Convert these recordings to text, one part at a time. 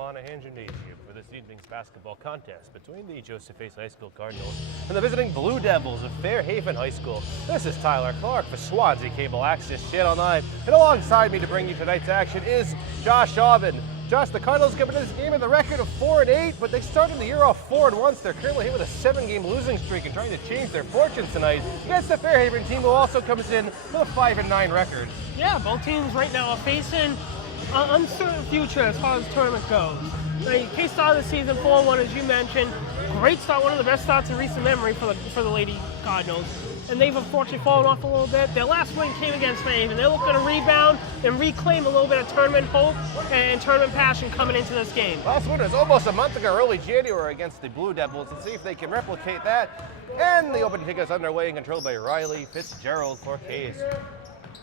Monahan Gymnasium for this evening's basketball contest between the JCHS High School Cardinals and the visiting Blue Devils of Fairhaven High School. This is Tyler Clark for Swansea Cable Access Channel 9, and alongside me to bring you tonight's action is Josh Aubin. Josh, the Cardinals come into this game with a record of 4-8, but they started the year off 4-1. They're currently hit with a 7-game losing streak and trying to change their fortunes tonight against the Fairhaven team, who also comes in with a 5-9 record. Yeah, both teams right now are facing an uncertain future as far as the tournament goes. Case started the season 4-1, as you mentioned. Great start, one of the best starts in recent memory for the Lady Cardinals. And they've unfortunately fallen off a little bit. Their last win came against Fairhaven. They're looking to rebound and reclaim a little bit of tournament hope and tournament passion coming into this game. Last win was almost a month ago, early January, against the Blue Devils, and see if they can replicate that. And the opening kick is underway and controlled by Riley Fitzgerald for Case.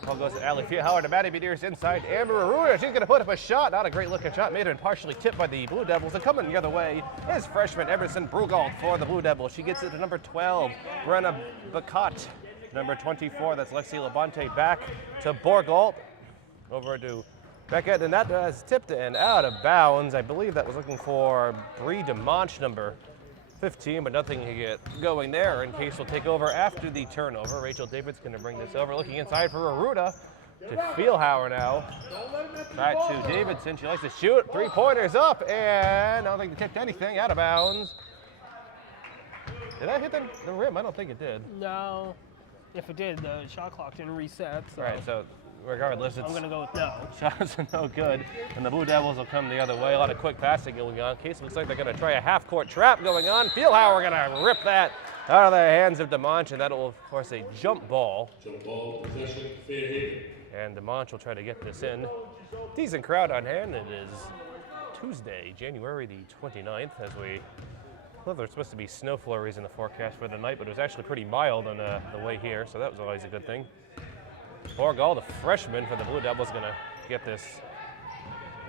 Ball goes to Allie Howard to Maddie Bediers inside. Amber Arruda, she's going to put up a shot. Not a great looking shot, made and partially tipped by the Blue Devils. And coming the other way is freshman Emerson Brugalt for the Blue Devils. She gets it to number 12, Brenna Bacot. Number 24, that's Lexi Labonte, back to Borgalt. Over to Beckett, and that is tipped and out of bounds. I believe that was looking for Bree DeMonch, number 15, but nothing to get going there. And Case will take over after the turnover. Rachel David's going to bring this over. Looking inside for Arruda to Feelhauer now. Back to Davidson. She likes to shoot. 3-pointers up, and I don't think they kicked anything. Out of bounds. Did that hit the rim? I don't think it did. No. If it did, the shot clock didn't reset. So. Right, so regardless, I'm going to go with no. Shots are no good, and the Blue Devils will come the other way. A lot of quick passing going on. Case looks like they're going to try a half-court trap going on. Feelhauer going to rip that out of the hands of DeMonch, and that will force a jump ball. Jump ball, possession, Fairhaven. And DeMonch will try to get this in. Decent crowd on hand. It is Tuesday, January the 29th, as we... Well, there's supposed to be snow flurries in the forecast for the night, but it was actually pretty mild on the way here, so that was always a good thing. Borgal, the freshman for the Blue Devils, going to get this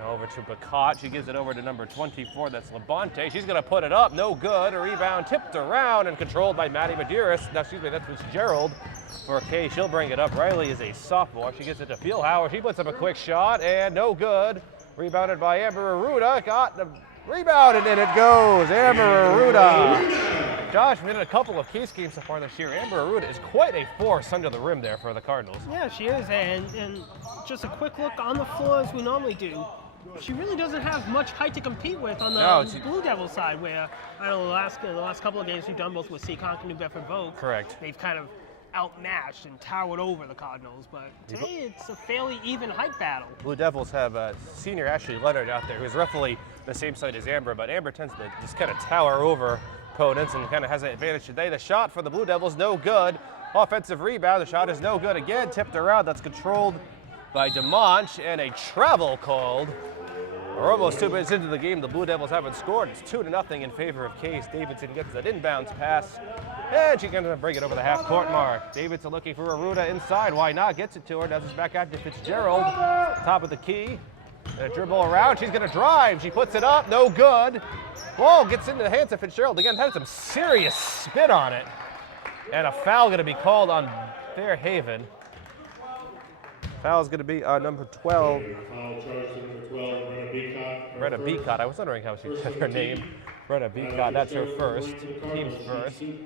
over to Bacot. She gives it over to number 24, that's Labonte. She's going to put it up, no good. A rebound tipped around and controlled by Maddie Medeiros. No, excuse me, that's Fitzgerald for Kay. She'll bring it up. Riley is a sophomore. She gets it to Feelhauer. She puts up a quick shot, and no good. Rebounded by Amber Arruda. Got the rebound, and in it goes. Amber Arruda. Josh, we did a couple of Case games so far this year. Amber Arruda is quite a force under the rim there for the Cardinals. Yeah, she is, and just a quick look on the floor as we normally do. She really doesn't have much height to compete with on the Blue Devil side, where I know the last couple of games we've done both with Seekonk and New Bedford Vogue. Correct. They've kind of outmatched and towered over the Cardinals, but today it's a fairly even height battle. Blue Devils have senior Ashley Leonard out there, who's roughly the same height as Amber, but Amber tends to just kind of tower over opponents and kind of has an advantage today. The shot for the Blue Devils, no good. Offensive rebound, the shot is no good again, tipped around. That's controlled by DeMonch, and a travel called. We're almost 2 minutes into the game. The Blue Devils haven't scored. It's 2-0 in favor of Case. Davidson gets that inbounds pass, and she's going to bring it over the half-court mark. Davidson looking for Arruda inside. Why not? Gets it to her. Does it back out to Fitzgerald. Top of the key. And a dribble around. She's going to drive. She puts it up. No good. Ball gets into the hands of Fitzgerald. Again, had some serious spin on it. And a foul going to be called on Fairhaven. Foul is going to be on number 12. Foul charge to number 12, Brenna Beacott. I was wondering how she said her name. Brenna Beacott. That's her first. Team's first. And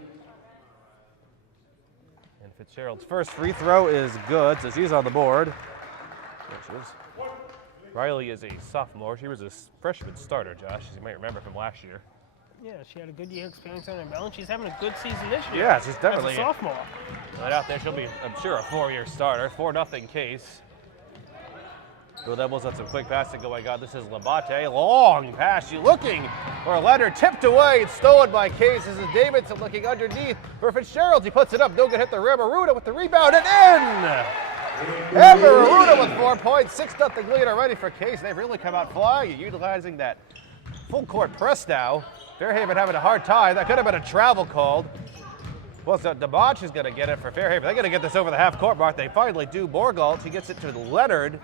Fitzgerald's first free throw is good, so she's on the board. Riley is a sophomore. She was a freshman starter, Josh, as you might remember from last year. Yeah, she had a good year experience on her belt. She's having a good season this year. Yeah, she's definitely as a sophomore. Right out there, she'll be, I'm sure, a 4-year starter. 4-0 Case. Blue Devils had some quick passing going on. This is Labate. Long pass. She's looking for a Leonard. Tipped away. It's stolen by Case. This is Davidson looking underneath for Fitzgerald. He puts it up. No good. Hit the rim. Arruda with the rebound and in. Amber Arruda with 4 points. 6-0 lead already for Case. They've really come out flying, utilizing that full court press now. Fairhaven having a hard time. That could have been a travel called. Well, so DeMonch is going to get it for Fairhaven. They're going to get this over the half-court mark. They finally do. Borgalt, he gets it to Leonard.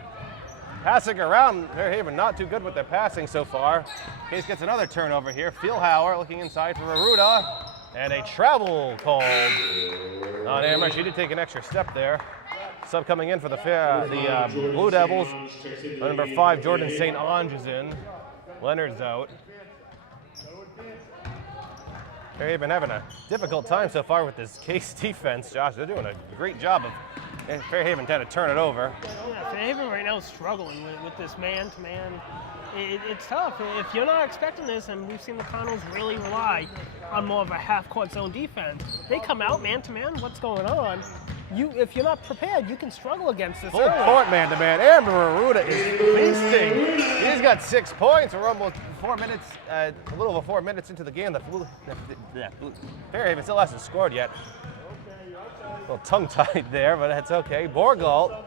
Passing around, Fairhaven not too good with their passing so far. Case gets another turnover here. Feelhauer looking inside for Arruda. And a travel called on Amber. She did take an extra step there. Sub coming in for the Blue Devils. Number 5, Jordan St. Ange is in. Leonard's out. Fairhaven having a difficult time so far with this Case defense, Josh. They're doing a great job of Fairhaven trying to turn it over. Yeah, Fairhaven right now is struggling with this man-to-man. It's tough. If you're not expecting this, and we've seen the Cardinals really rely on more of a half-court zone defense, they come out man-to-man, what's going on? If you're not prepared, you can struggle against this. Full court man-to-man. Amber Aruda is feasting. He's got 6 points. We're almost 4 minutes, a little over 4 minutes into the game. Fairhaven still hasn't scored yet. A little tongue-tied there, but that's okay. Borgalt,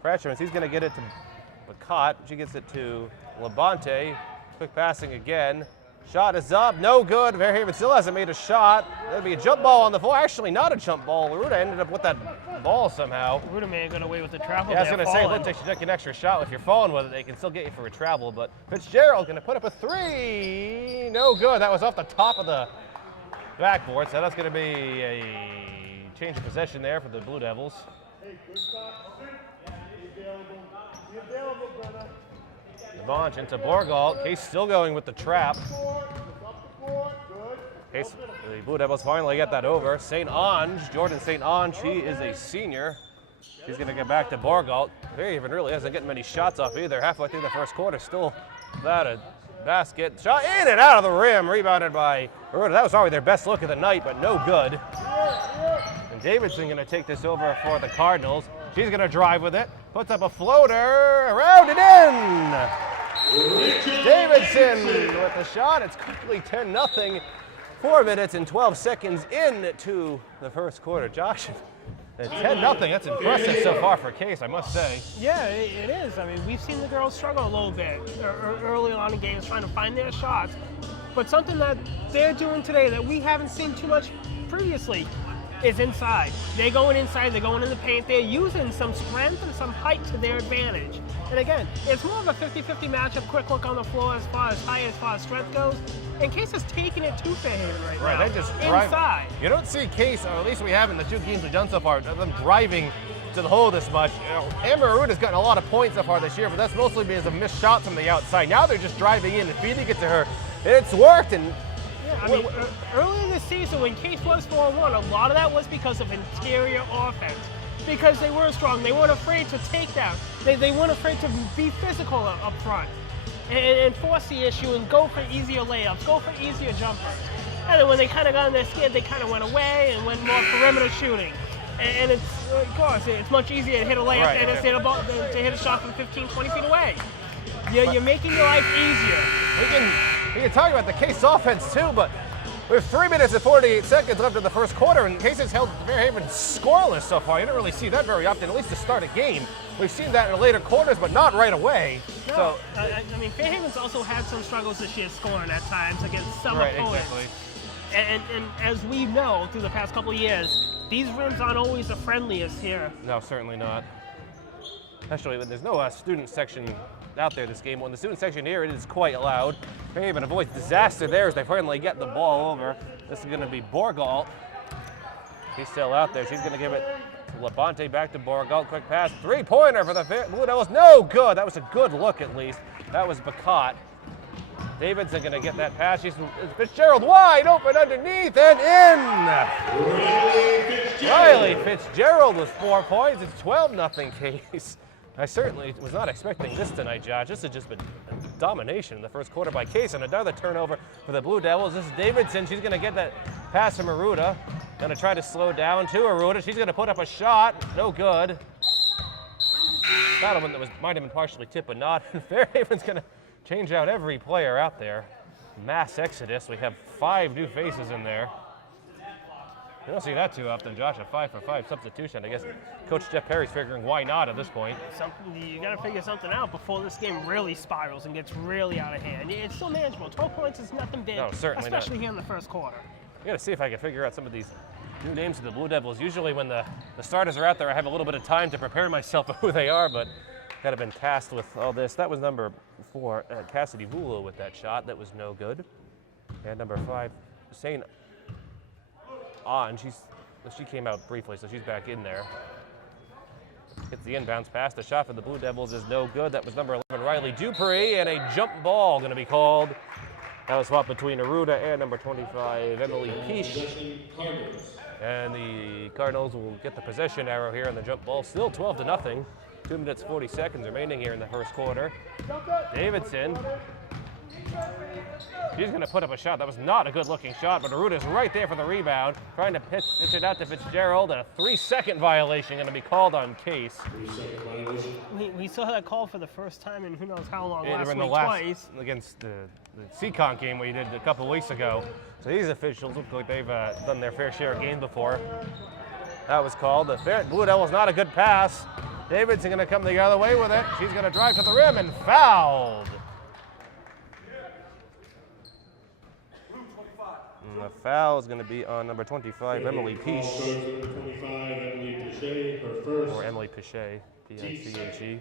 freshman, he's going to get it to Bacot. She gets it to Labonte. Quick passing again. Shot is up, no good. Fairhaven still hasn't made a shot. There'll be a jump ball on the floor. Actually, not a jump ball. Aruda ended up with that ball somehow. Aruda may have got away with the travel. Yeah, I was going to say, it looks like she took an extra shot. If you're falling with it, they can still get you for a travel. But Fitzgerald going to put up a 3. No good. That was off the top of the backboard. So that's going to be a change of possession there for the Blue Devils. Launch into Borgalt. Case still going with the trap. Case, the Blue Devils finally get that over. St. Ange, Jordan St. Ange, she is a senior. She's going to get back to Borgalt. Fairhaven really hasn't getting many shots off either. Halfway through the first quarter, still without a basket. Shot in and out of the rim, rebounded by Aruda. That was probably their best look of the night, but no good. And Davidson going to take this over for the Cardinals. She's going to drive with it. Puts up a floater, around and in. Davidson with the shot. It's quickly 10-0. 4 minutes and 12 seconds into the first quarter. Josh, at 10-0, that's impressive so far for Case, I must say. Yeah, it is. I mean, we've seen the girls struggle a little bit early on in games trying to find their shots. But something that they're doing today that we haven't seen too much previously is inside. They're going inside, they're going in the paint, they're using some strength and some height to their advantage. And again, it's more of a 50-50 matchup, quick look on the floor as far as strength goes. And Case is taking it to Fairhaven right now. They just drive inside. You don't see Case, or at least we haven't, the 2 games we've done so far, them driving to the hole this much. You know, Amber Aruda's gotten a lot of points so far this year, but that's mostly because of missed shots from the outside. Now they're just driving in and feeding it to her. It's worked, and I mean, early in the season when Case was 4-1, a lot of that was because of interior offense. Because they were strong, they weren't afraid to take down. They weren't afraid to be physical up front and force the issue and go for easier layups, go for easier jumpers. And then when they kind of got in their skid, they kind of went away and went more perimeter shooting. And it's, of course, it's much easier to hit a layup than to hit a shot from 15, 20 feet away. You're making your life easier. We can talk about the Case offense too, but we have 3 minutes and 48 seconds left in the first quarter, and Case has held Fairhaven scoreless so far. You don't really see that very often, at least to start a game. We've seen that in the later quarters, but not right away. No, so, I mean, Fairhaven's also had some struggles this year scoring at times against some opponents. Exactly. And as we know through the past couple of years, these rims aren't always the friendliest here. No, certainly not. Especially when there's no student section out there this game. When the student section here, it is quite loud. Fairhaven avoids disaster there as they finally get the ball over. This is going to be Borgalt. She's still out there. She's going to give it to Labonte, back to Borgalt. Quick pass. 3-pointer for the Blue Devils. No good. That was a good look at least. That was Bacot. Davidson going to get that pass. Fitzgerald wide open underneath and in. Riley Fitzgerald with 4 points. It's 12-0 Case. I certainly was not expecting this tonight, Josh. This has just been a domination in the first quarter by Case, and another turnover for the Blue Devils. This is Davidson. She's going to get that pass from Aruda. Going to try to slow down to Aruda. She's going to put up a shot. No good. That one that might have been partially tipped, but not. Fairhaven's going to change out every player out there. Mass exodus. We have 5 new faces in there. You don't see that too often, Josh, a 5-for-5 substitution. I guess Coach Jeff Perry's figuring why not at this point. You got to figure something out before this game really spirals and gets really out of hand. It's still manageable. 12 points is nothing big, no, certainly especially not. Here in the first quarter. I got to see if I can figure out some of these new names of the Blue Devils. Usually when the starters are out there, I have a little bit of time to prepare myself of who they are, but got to been tasked with all this. That was number 4, Cassidy Vulu with that shot. That was no good. And number 5, St. On. She came out briefly, so she's back in there. Gets the inbounds pass. The shot for the Blue Devils is no good. That was number 11, Riley Dupree, and a jump ball going to be called. That was swapped between Aruda and number 25, Emily Peach. And the Cardinals will get the possession arrow here on the jump ball. Still 12-0. 2 minutes 40 seconds remaining here in the first quarter. Davidson. She's going to put up a shot. That was not a good-looking shot, but Aruda's right there for the rebound. Trying to pitch it out to Fitzgerald. A 3-second violation going to be called on Case. We saw that call for the first time in who knows how long, twice. Against the Seacon game we did a couple weeks ago. So these officials look like they've done their fair share of games before. That was called. The Blue Devils not a good pass. Davidson going to come the other way with it. She's going to drive to the rim and fouled. And the foul is going to be on number 25, Emily Peach. Or Emily Pichet, P-I-C-H-E.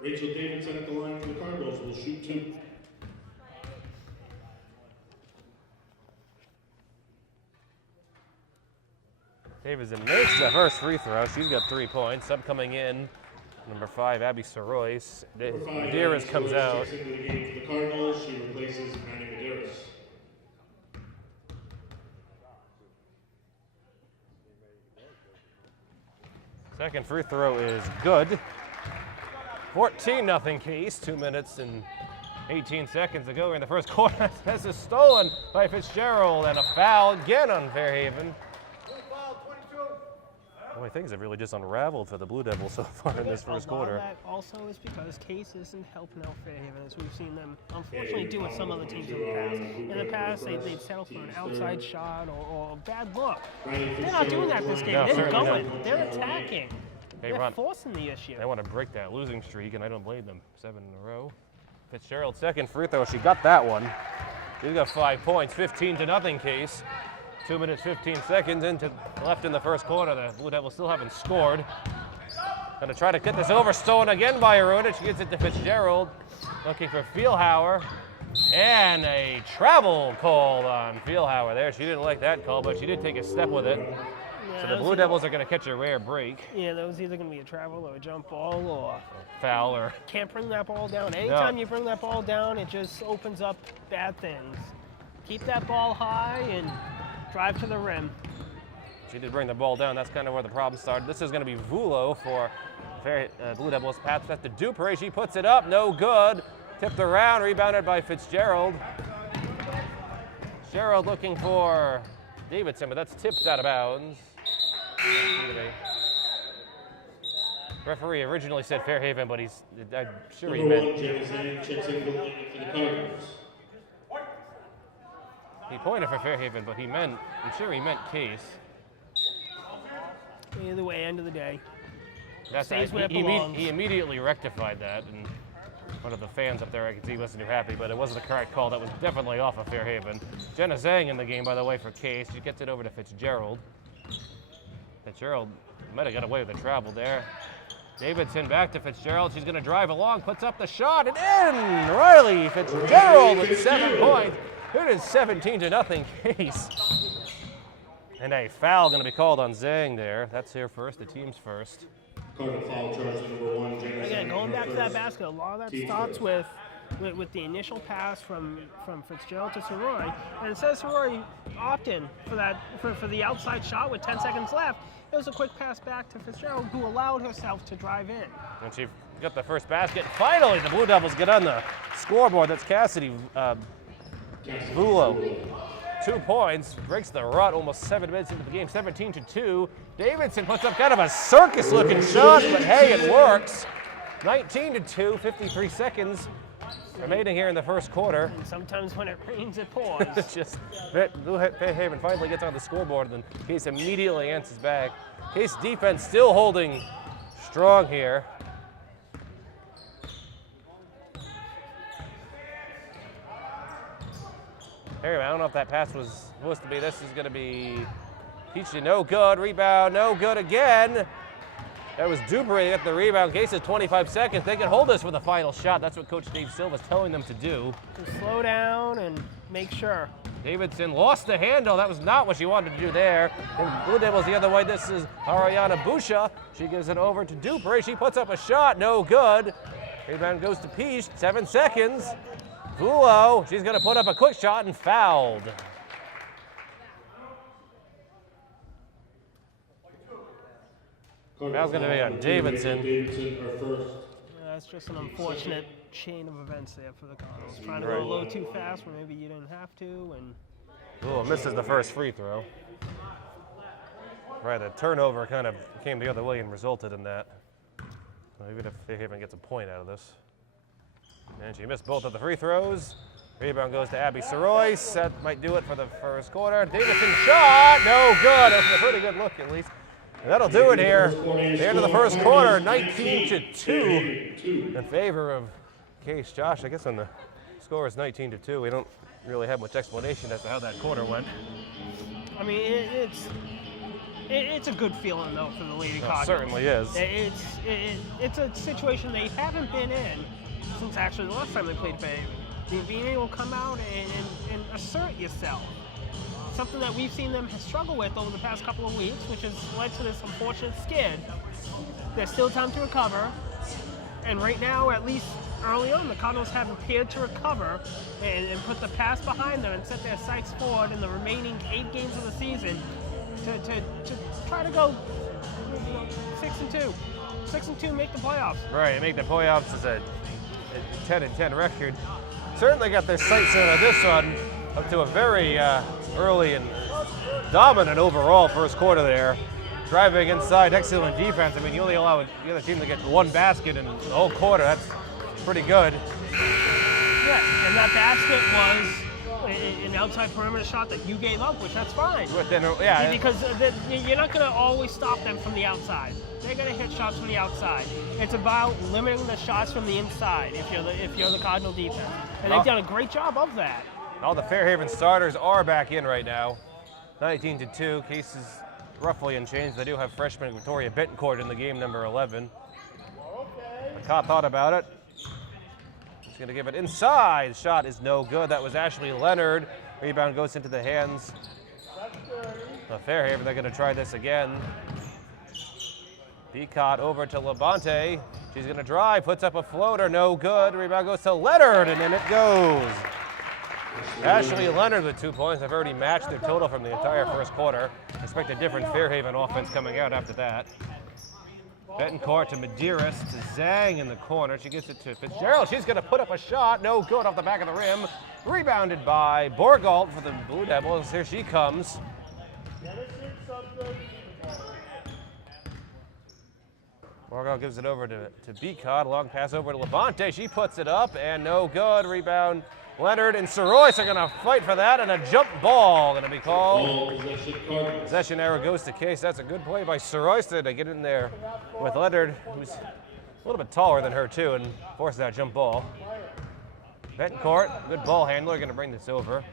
Rachel Davidson at the line for the Cardinals will shoot 2. Davidson makes the first free throw. She's got 3 points. Sub coming in, number 5, Abby Sorois. Medeiros comes out. Into the game for the Cardinals. She replaces Manny Medeiros. Second free throw is good. 14-0 Case. 2 minutes and 18 seconds to go in the first quarter. This is stolen by Fitzgerald, and a foul again on Fairhaven. Boy, things have really just unraveled for the Blue Devils so far in this first quarter. That also is because Case isn't helping out Fairhaven, as we've seen them unfortunately do with some other teams in the past. In the past, they'd settle for an outside shot or a bad look. They're not doing that this game. No, They're going. not. They're attacking. They're forcing the issue. They want to break that losing streak, and I don't blame them. 7 in a row. Fitzgerald's second free throw. She got that one. She's got 5 points. 15-0 Case. 2 minutes, 15 seconds left in the first quarter. The Blue Devils still haven't scored. Going to try to get this over. Stolen again by Aruda. She gets it to Fitzgerald. Looking for Feelhauer. And a travel call on Feelhauer there. She didn't like that call, but she did take a step with it. Yeah, so the Blue Devils are going to catch a rare break. Yeah, that was either going to be a travel or a jump ball or foul. Or can't bring that ball down. Anytime you bring that ball down, it just opens up bad things. Keep that ball high and drive to the rim. She did bring the ball down. That's kind of where the problem started. This is going to be Vulo for Blue Devils. Pass that to Dupree. She puts it up. No good. Tipped around. Rebounded by Fitzgerald. Fitzgerald looking for Davidson, but that's tipped out of bounds. Referee originally said Fairhaven, but I'm sure he meant. He pointed for Fairhaven, but I'm sure he meant Case. Either way, end of the day. Stays where it belongs. He immediately rectified that, and one of the fans up there I could see wasn't too happy, but it wasn't the correct call. That was definitely off of Fairhaven. Jenna Zhang in the game, by the way, for Case. She gets it over to Fitzgerald. Fitzgerald might have got away with the travel there. Davidson back to Fitzgerald. She's going to drive along, puts up the shot, and in! Riley Fitzgerald with 7 points. It is 17-0 Case. And a foul going to be called on Zhang there. That's here first, the team's first. Again, going back to that basket, a lot of that starts with the initial pass from Fitzgerald to Soroy. And instead of Soroy opting for the outside shot with 10 seconds left, it was a quick pass back to Fitzgerald, who allowed herself to drive in. And she got the first basket. Finally, the Blue Devils get on the scoreboard. That's Cassidy Vulo. 2 points, breaks the rut almost 7 minutes into the game, 17-2. Davidson puts up kind of a circus-looking shot, but hey, it works. 19-2, 53 seconds remaining here in the first quarter. And sometimes when it rains, it pours. It's just Fairhaven finally gets on the scoreboard, and then Case immediately answers back. Case defense still holding strong here. I don't know if that pass was supposed to be. This is going to be Peachy, no good. Rebound, no good again. That was Dupree at the rebound. Case is 25 seconds. They can hold this for the final shot. That's what Coach Dave Silva's telling them to do. Just slow down and make sure. Davidson lost the handle. That was not what she wanted to do there. And Blue Devils the other way. This is Ariana Busha. She gives it over to Dupree. She puts up a shot. No good. Rebound goes to Peach. 7 seconds. Vulo, she's going to put up a quick shot and fouled. Foul's going to be on Davidson. That's just an unfortunate chain of events there for the Cardinals. Trying to go a little too fast when maybe you didn't have to. And Vulo misses the first free throw. Right, the turnover kind of came the other way and resulted in that. Even if Fairhaven gets a point out of this. And she missed both of the free throws. Rebound goes to Abby Sorois. That might do it for the first quarter. Davidson shot, no good. That was a pretty good look at least. And that'll do it here. The end of the first quarter, 19-2 in favor of Case Josh. I guess when the score is 19-2, we don't really have much explanation as to how that quarter went. I mean, it's a good feeling though for the Lady Cardinals. It certainly is. It's a situation they haven't been in since actually the last time they played Fairhaven. Being able to come out and assert yourself. Something that we've seen them struggle with over the past couple of weeks, which has led to this unfortunate skid. There's still time to recover. And right now, at least early on, the Cardinals have appeared to recover and put the past behind them and set their sights forward in the remaining 8 games of the season to try to go 6-2. 6-2, make the playoffs. Right, make the playoffs is a 10-10 record. Certainly got their sights set on this one up to a very early and dominant overall first quarter there. Driving inside, excellent defense. I mean, you only allow the other team to get 1 basket in the whole quarter. That's pretty good. Yeah, and that basket was an outside perimeter shot that you gave up, which that's fine. Yeah, because you're not going to always stop them from the outside. They're going to hit shots from the outside. It's about limiting the shots from the inside if you're the Cardinal defense. And they've done a great job of that. All the Fairhaven starters are back in right now. 19-2, Cases roughly unchanged. They do have freshman Victoria Bittencourt in the game, number 11. McCott thought about it. He's going to give it inside. Shot is no good. That was Ashley Leonard. Rebound goes into the hands of Fairhaven. They're going to try this again. Beacott over to Labonte. She's going to drive, puts up a floater, no good. Rebound goes to Leonard, and in it goes. Ashley Leonard with 2 points. Have already matched their total from the entire first quarter. Expect a different Fairhaven offense coming out after that. Betancourt to Medeiros to Zhang in the corner. She gets it to Fitzgerald. She's going to put up a shot. No good off the back of the rim. Rebounded by Borgalt for the Blue Devils. Here she comes. Borgalt gives it over to Beacott. Long pass over to Labonte. She puts it up and no good. Rebound. Leonard and Sorois are going to fight for that, and a jump ball going to be called. Possession error goes to Case. That's a good play by Sorois to get in there with Leonard, who's a little bit taller than her too, and forces that jump ball. Betancourt, good ball handler, going to bring this over.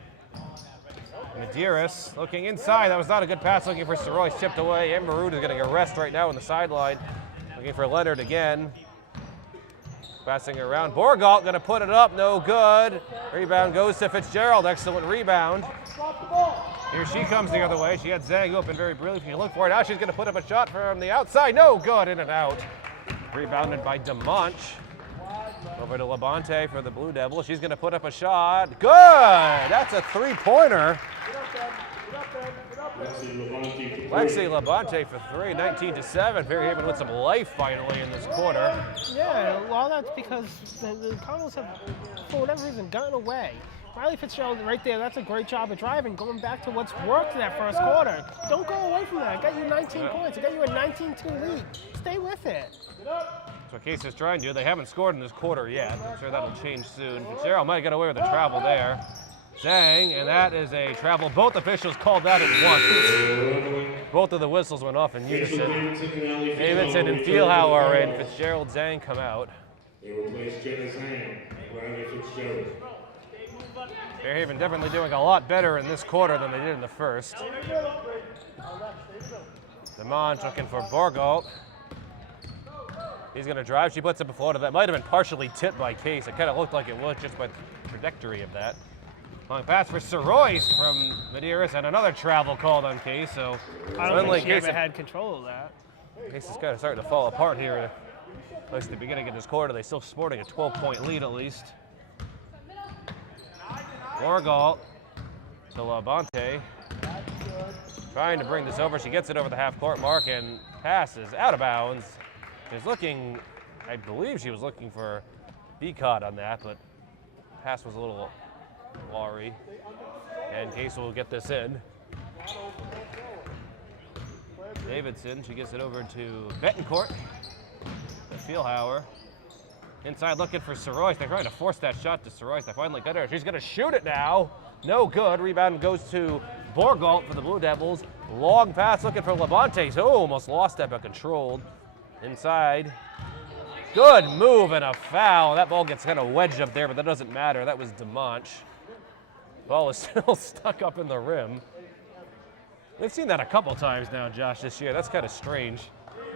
Medeiros looking inside. That was not a good pass, looking for Sorois, chipped away. Amber Root is getting a rest right now on the sideline. Looking for Leonard again. Passing around. Borgalt going to put it up. No good. Rebound goes to Fitzgerald. Excellent rebound. Here she comes the other way. She had Zhang open very brilliantly. If you look for it now, she's going to put up a shot from the outside. No good. In and out. Rebounded by DeMonch. Over to Labonte for the Blue Devils. She's going to put up a shot. Good. That's a 3-pointer. Lexi Labonte for 3, 19-7. Fairhaven with some life finally in this quarter. Yeah, well, that's because the Cardinals have, for whatever reason, gotten away. Riley Fitzgerald right there, that's a great job of driving, going back to what's worked in that first quarter. Don't go away from that. It got you 19 points. It got you a 19-2 lead. Stay with it. That's what Case is trying to do. They haven't scored in this quarter yet. I'm sure that'll change soon. Fitzgerald might get away with a travel there. Zhang, and that is a travel. Both officials called that at once. Both of the whistles went off in unison. Davidson and Feelhow are in. Fitzgerald, Zhang come out. They replace Jenna Zhang and Riley Fitzgerald. Fairhaven definitely doing a lot better in this quarter than they did in the first. DeMonch looking for Borgalt. He's going to drive. She puts up a floater. That might have been partially tipped by Case. It kind of looked like it was just by the trajectory of that. Long pass for Sorois from Medeiros, and another travel called on Case. So I don't think she ever had control of that. Case is kind of starting to fall apart here. At least at the beginning of this quarter, they're still sporting a 12-point lead at least. Borgalt to Labonte. Trying to bring this over. She gets it over the half-court mark and passes out of bounds. She's looking, I believe she was looking for Beacott on that, but pass was a little blurry. And Case will get this in. Davidson, she gets it over to Betancourt. To Feelhauer. Inside looking for Sorois. They're trying to force that shot to Sorois. They finally got her. She's going to shoot it now. No good. Rebound goes to Borgalt for the Blue Devils. Long pass looking for Labonte. Oh, almost lost that, but controlled. Inside. Good move and a foul. That ball gets kind of wedged up there, but that doesn't matter. That was DeMonch. Ball is still stuck up in the rim. We've seen that a couple times now, Josh, this year. That's kind of strange.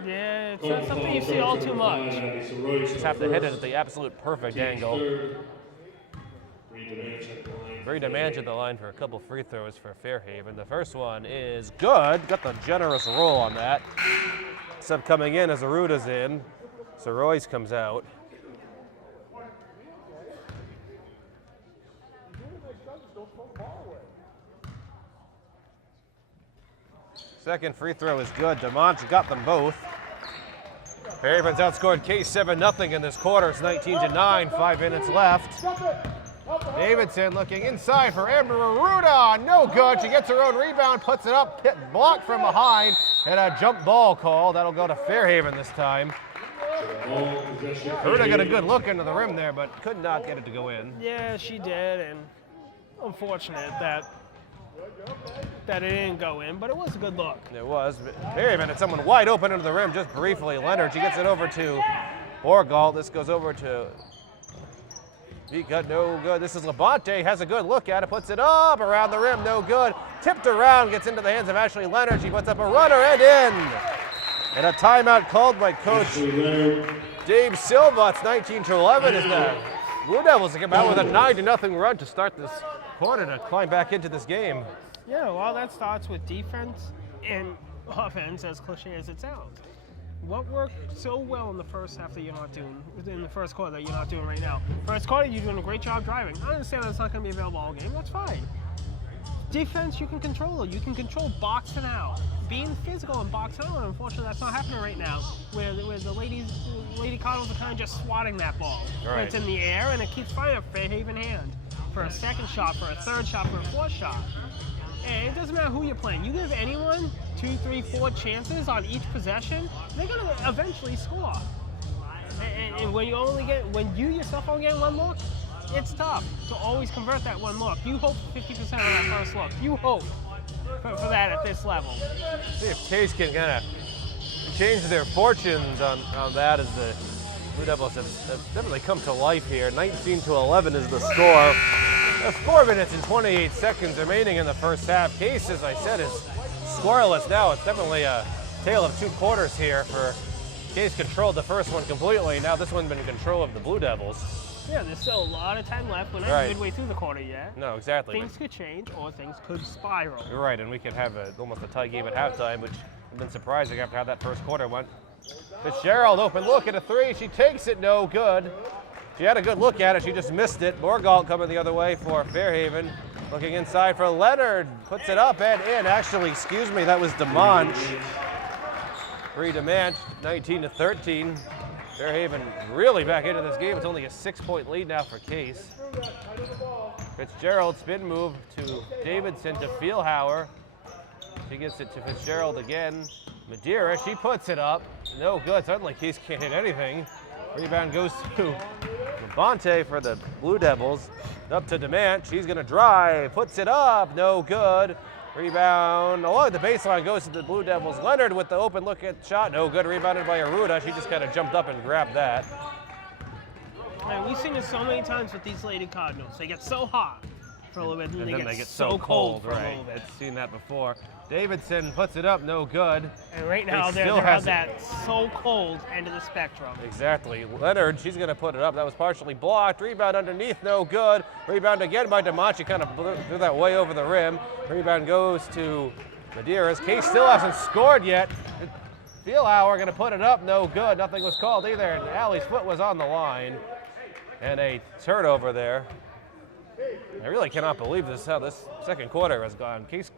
Yeah, it's not something you see all too much. Just have to hit it at the absolute perfect angle. Bree DeManch at the line for a couple free throws for Fairhaven. The first one is good. Got the generous roll on that. Sub coming in as Aruta's in. Sorois comes out. Second free throw is good. DeMonch got them both. Fairhaven's outscored Case 7-0 in this quarter. It's 19-9, 5 minutes left. Davidson looking inside for Amber Aruda. No good. She gets her own rebound, puts it up, blocked from behind, and a jump ball call. That'll go to Fairhaven this time. Aruda got a good look into the rim there, but could not get it to go in. Yeah, she did, and unfortunate that it didn't go in, but it was a good look. It was. Fairhaven had someone wide open into the rim just briefly. Leonard, she gets it over to Borgalt. This goes over to Beacott, no good. This is Labonte, has a good look at it, puts it up around the rim, no good. Tipped around, gets into the hands of Ashley Leonard. She puts up a runner and in. And a timeout called by Coach Dave Silva. It's 19-11 as the Blue Devils come out with a 9-0 run to start this quarter to climb back into this game. Yeah, well, that starts with defense and offense, as cliche as it sounds. What worked so well in the first half that you're not doing, in the first quarter that you're not doing right now? First quarter, you're doing a great job driving. I understand that's not going to be available all game. That's fine. Defense, you can control it. You can control boxing out. Being physical and boxing out, unfortunately, that's not happening right now, where the Lady Cardinals are kind of just swatting that ball. Right. It's in the air, and it keeps finding a Fairhaven hand for a second shot, for a third shot, for a fourth shot. And it doesn't matter who you're playing. You give anyone 2, 3, 4 chances on each possession, they're going to eventually score. And when you yourself only get one look, it's tough to always convert that one look. You hope 50% on that first look. You hope for that at this level. See if Case can kind of change their fortunes on that, as the Blue Devils have definitely come to life here. 19-11 is the score. 4 minutes and 28 seconds remaining in the first half. Case, as I said, is scoreless now. It's definitely a tale of two quarters here. For Case controlled the first one completely. Now this one's been in control of the Blue Devils. Yeah, there's still a lot of time left. We're not midway through the quarter yet. No, exactly. Things could change or things could spiral. You're right, and we could have almost a tie game at halftime, which would have been surprising after how that first quarter went. Fitzgerald, open look at a three. She takes it, no good. She had a good look at it, she just missed it. Borgalt coming the other way for Fairhaven. Looking inside for Leonard, puts it up and in. Actually, excuse me, that was DeMonch. Bree DeManch, 19-13. Fairhaven really back into this game. It's only a 6-point lead now for Case. Fitzgerald, spin move to Davidson to Feelhauer. She gets it to Fitzgerald again. Madeira, she puts it up. No good, suddenly Case can't hit anything. Rebound goes to Labonte for the Blue Devils. Up to DeManch, she's gonna drive, puts it up, no good. Rebound along the baseline goes to the Blue Devils. Leonard with the open look at shot, no good. Rebounded by Aruda. She just kind of jumped up and grabbed that. Man, we've seen this so many times with these Lady Cardinals. They get so hot for a little bit, and then then they get so cold for a right? little bit. I've seen that before. Davidson puts it up, no good. And right now they're at that so cold end of the spectrum. Exactly. Leonard, she's going to put it up. That was partially blocked. Rebound underneath, no good. Rebound again by DeMont. Kind of threw that way over the rim. Rebound goes to Medeiros. Case still hasn't scored yet. Feelhauer going to put it up, no good. Nothing was called either. And Allie's foot was on the line. And a turnover there. I really cannot believe this, how this second quarter has gone. Case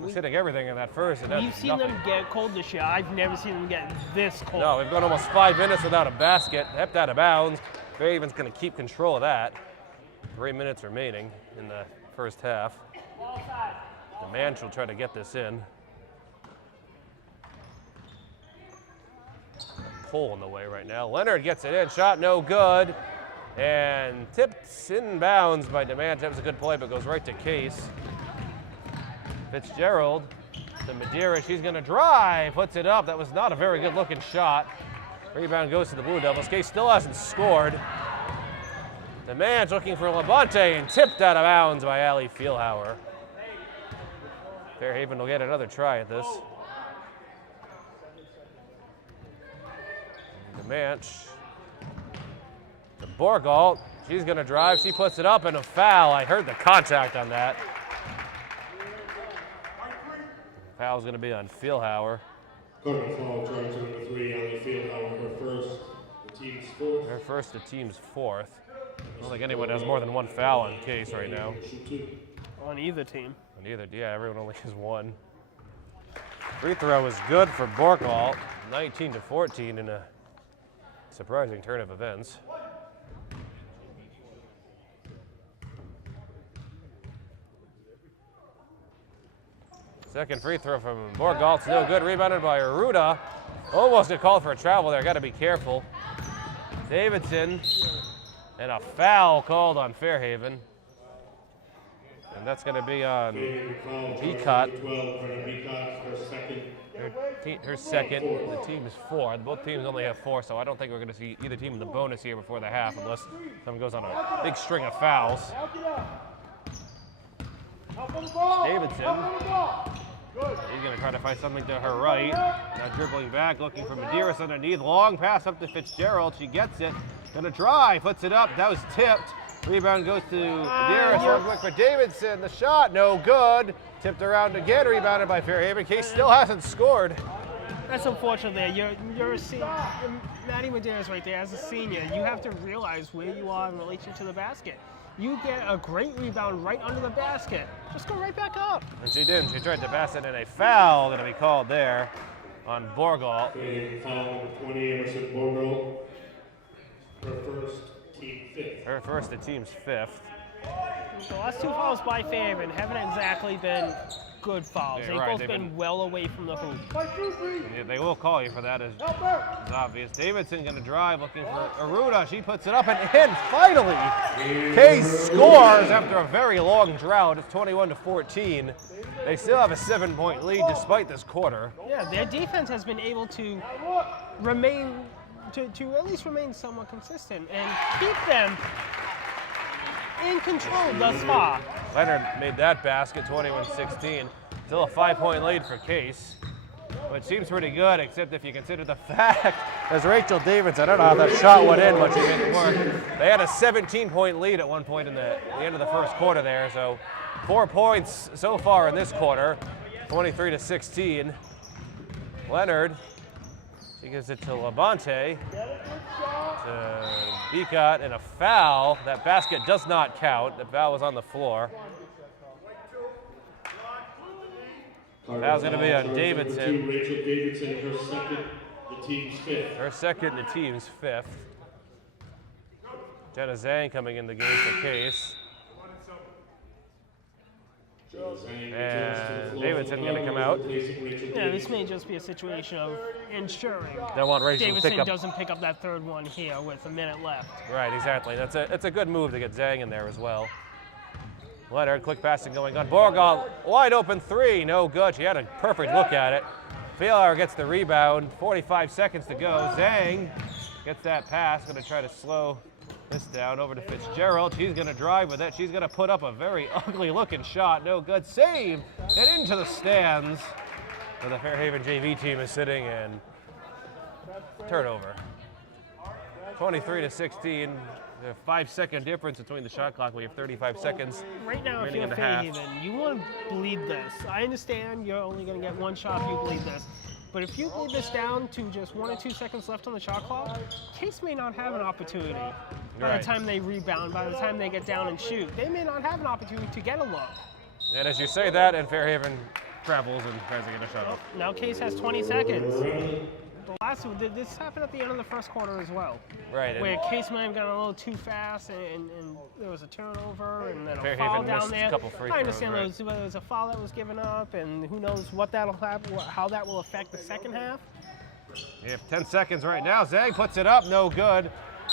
was hitting everything in that first. And we've seen them get cold this year. I've never seen them get this cold. No, we've gone almost 5 minutes without a basket. Hepped out of bounds. Fairhaven's going to keep control of that. 3 minutes remaining in the first half. The man will try to get this in. Pull in the way right now. Leonard gets it in. Shot no good. And tipped in bounds by DeMant. That was a good play, but goes right to Case. Fitzgerald to Medeiros. She's going to drive. Puts it up. That was not a very good looking shot. Rebound goes to the Blue Devils. Case still hasn't scored. DeMant looking for Labonte and tipped out of bounds by Allie Feelhauer. Fairhaven will get another try at this. DeMant to Borgalt. She's going to drive. She puts it up and a foul. I heard the contact on that. Foul's going to be on Feelhauer. Cardinal foul charge number 3, Allie Feelhauer, her first, the team's fourth. Her first, the team's fourth. I don't think anyone has more than one foul in Case right now. On either team. On either, yeah, everyone only has one. Free throw is good for Borgalt, 19-14 in a surprising turn of events. Second free throw from Borgalt's no good. Rebounded by Aruda. Almost a call for a travel there. Got to be careful. Davidson. And a foul called on Fairhaven. And that's going to be on Beacott. Her second. The team is 4. Both teams only have 4, so I don't think we're going to see either team in the bonus here before the half unless someone goes on a big string of fouls. Davidson. He's going to try to find something to her right. Now dribbling back, looking for Medeiros underneath. Long pass up to Fitzgerald. She gets it. Going to drive, puts it up. That was tipped. Rebound goes to Medeiros. Quick for Davidson. The shot, no good. Tipped around again. Rebounded by Fairhaven. Case still hasn't scored. That's unfortunate there. You're a senior. Maddie Medeiros right there. As a senior, you have to realize where you are in relation to the basket. You get a great rebound right under the basket. Just go right back up. And she didn't. She tried to pass it, and a foul going to be called there on Borgalt. Foul 20, Emerson Borgalt. Her first, team 5th. Her first, the team's 5th. The last 2 fouls by Fairhaven haven't exactly been good fouls. Yeah, They've right. both been well away from the hoop. Yeah, they will call you for that, as obvious. Davidson going to drive, looking for Aruda. She puts it up and in. Finally, Case scores after a very long drought. It's 21-14. They still have a 7-point lead despite this quarter. Yeah, their defense has been able to remain, to at least remain somewhat consistent and keep them in control thus far. Leonard made that basket, 21-16. Still a 5-point lead for Case, which seems pretty good, except if you consider the fact, as Rachel Davidson, I don't know how that shot went in, but she made it work. They had a 17-point lead at one point in the end of the first quarter there, so 4 points so far in this quarter, 23-16. Leonard, she gives it to Labonte, to Beacott, and a foul. That basket does not count. The foul was on the floor. Foul's going to be on Davidson. Rachel Davidson, her second, the team's 5th. Her second, the team's 5th. Jenna Zhang coming in the game for Case. And Davidson going to come out. Yeah, this may just be a situation of ensuring They want Rachel to Davidson pick up. doesn't pick up that third one here with a minute left. Right, exactly. It's a good move to get Zhang in there as well. Leonard, quick passing going on. Borgalt, wide open 3, no good. She had a perfect look at it. Feelhauer gets the rebound, 45 seconds to go. Zhang gets that pass, going to try to slow This down over to Fitzgerald. She's going to drive with it. She's going to put up a very ugly looking shot. No good. Save and into the stands. Where the Fairhaven JV team is sitting in. Turnover. 23-16. A 5-second difference between the shot clock. We have 35 seconds. Right now, if you're Fairhaven, you want to bleed this. I understand you're only going to get one shot if you bleed this. But if you bleed this down to just 1 or 2 seconds left on the shot clock, Case may not have an opportunity. By the time they rebound, by the time they get down and shoot, they may not have an opportunity to get a look. And as you say that, and Fairhaven travels and tries to get a shot off. Now Case has 20 seconds. The last one, this happened at the end of the first quarter as well. Right. Where Case might have gone a little too fast and there was a turnover and then a Fairhaven foul down missed there. a couple free I understand throws, there was a foul that was given up and who knows what that'll happen, how that will affect the second half. You have 10 seconds right now. Zhang puts it up, no good.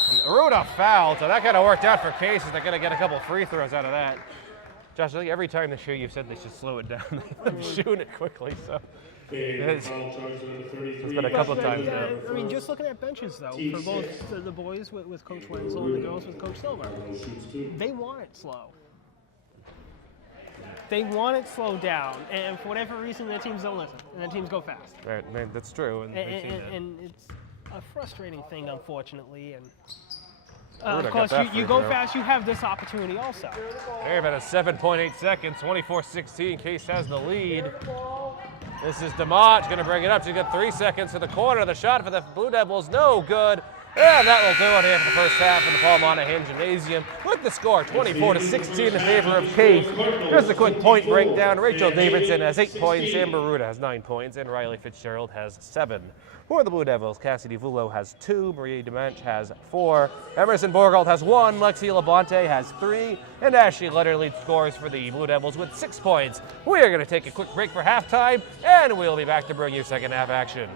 And Aruda fouled, so that kind of worked out for Case. They're going to get a couple free throws out of that. Josh, I think every time this year you've said they should slow it down. They're shooting it quickly, so. It's been a couple of times now. I mean, just looking at benches, though, for both the boys with Coach Wenzel and the girls with Coach Silver, they want it slow. They want it slowed down, and for whatever reason, their teams don't listen, and their teams go fast. Right, that's true. And it's a frustrating thing, unfortunately. And Ruda of course, got that you free go throw. fast, you have this opportunity also. Fairhaven at 7.8 seconds, 24-16. Case has the lead. This is DeMott, going to bring it up. She's got 3 seconds to the corner. The shot for the Blue Devils, no good. And that will do it here for the first half of the Paul Monahan Gymnasium. With the score, 24-16 in favor of Case. Here's the quick point breakdown. Rachel Davidson has 8 points, Amber Ruda has 9 points, and Riley Fitzgerald has 7. For the Blue Devils, Cassidy Vullo has 2, Marie Demench has 4, Emerson Borgold has 1, Lexi Labonte has 3, and Ashley Letterlead scores for the Blue Devils with 6 points. We are going to take a quick break for halftime, and we'll be back to bring you second half action.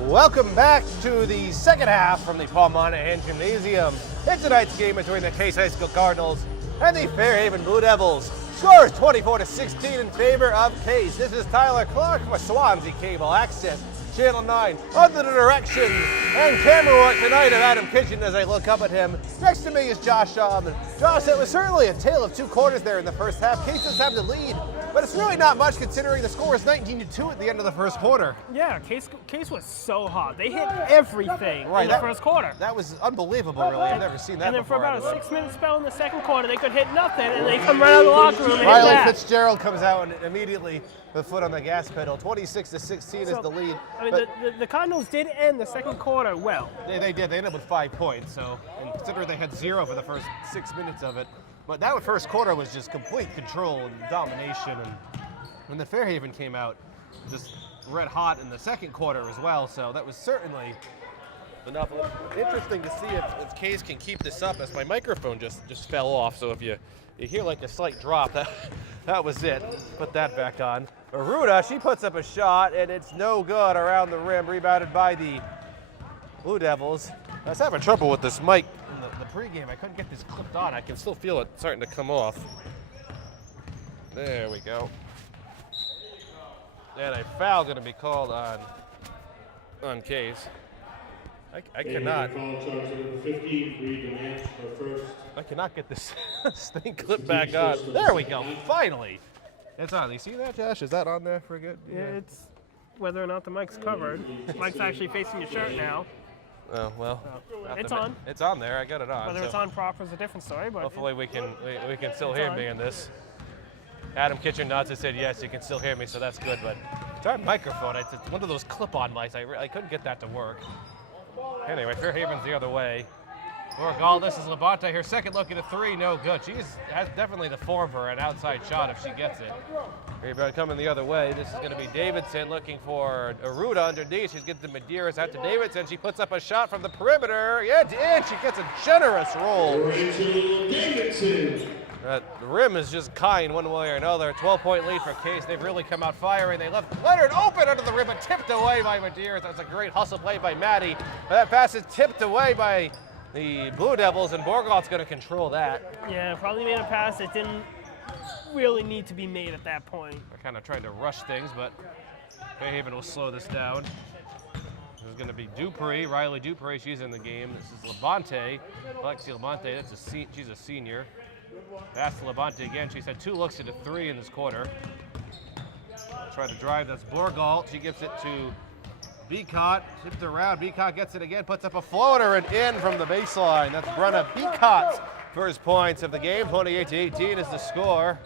Welcome back to the second half from the Paul Monahan Gymnasium. In tonight's game between the Case High School Cardinals and the Fairhaven Blue Devils. Score is 24-16 in favor of Case. This is Tyler Clark for Swansea Cable Access. Channel 9, under the direction and camera work tonight of Adam Kitchen as I look up at him. Next to me is Josh Shaw. Josh, it was certainly a tale of 2 quarters there in the first half. Case does have the lead, but it's really not much considering the score is 19-2 at the end of the first quarter. Yeah, Case was so hot. They hit everything in the first quarter. That was unbelievable, really. I've never seen that And then before. for about a 6-minute spell in the second quarter, they could hit nothing, and they come right out of the locker room and hit Riley that. Fitzgerald comes out and immediately with foot on the gas pedal. 26-16 is the lead. I mean, the Cardinals did end the second quarter well. They did. They ended up with 5 points. So, and considering they had 0 for the first 6 minutes of it, but that first quarter was just complete control and domination. And when the Fairhaven came out, just red hot in the second quarter as well. So that was certainly enough. Interesting to see if Case can keep this up. As my microphone just fell off. So if you hear like a slight drop, that was it. Put that back on. Aruda, she puts up a shot, and it's no good around the rim, rebounded by the Blue Devils. I was having trouble with this mic in the pregame. I couldn't get this clipped on. I can still feel it starting to come off. There we go. And a foul going to be called on Case. I cannot. I cannot get this thing clipped back on. There we go. Finally. It's on. You see that, Josh? Is that on there for good? Yeah, it's whether or not the mic's covered. Mic's actually facing your shirt now. Oh, well. It's on. It's on there. I got it on. Whether it's on proper is a different story, but hopefully we can still hear me in this. Adam Kitchen nods and said, yes, you can still hear me, so that's good. But it's our microphone. It's one of those clip-on mics. I couldn't get that to work. Anyway, Fairhaven's the other way. Borgold, this is Labonte. Her second look at a 3, no good. She has definitely the form for an outside shot if she gets it. Rebound coming the other way. This is going to be Davidson looking for Aruda underneath. She's getting to Medeiros out to Davidson. She puts up a shot from the perimeter. Yeah, and she gets a generous roll. The rim is just kind one way or another. 12-point lead for Case. They've really come out firing. They left Leonard open under the rim, but tipped away by Medeiros. That's a great hustle play by Maddie. But that pass is tipped away by the Blue Devils, and Borgold's going to control that. yeah, probably made a pass that didn't really need to be made at that point. They're kind of trying to rush things, but Fairhaven will slow this down. going to be Dupree, Riley Dupree. She's in the game. This is Labonte, Lexi Labonte. She's a senior. Pass to Labonte again. She's had 2 looks at a 3 in this quarter. Try to drive. That's Borgalt. She gives it to Beacott. Tipped around. Beacott gets it again. Puts up a floater and in from the baseline. That's Brenna Beacott's first points of the game. 28-18 is the score.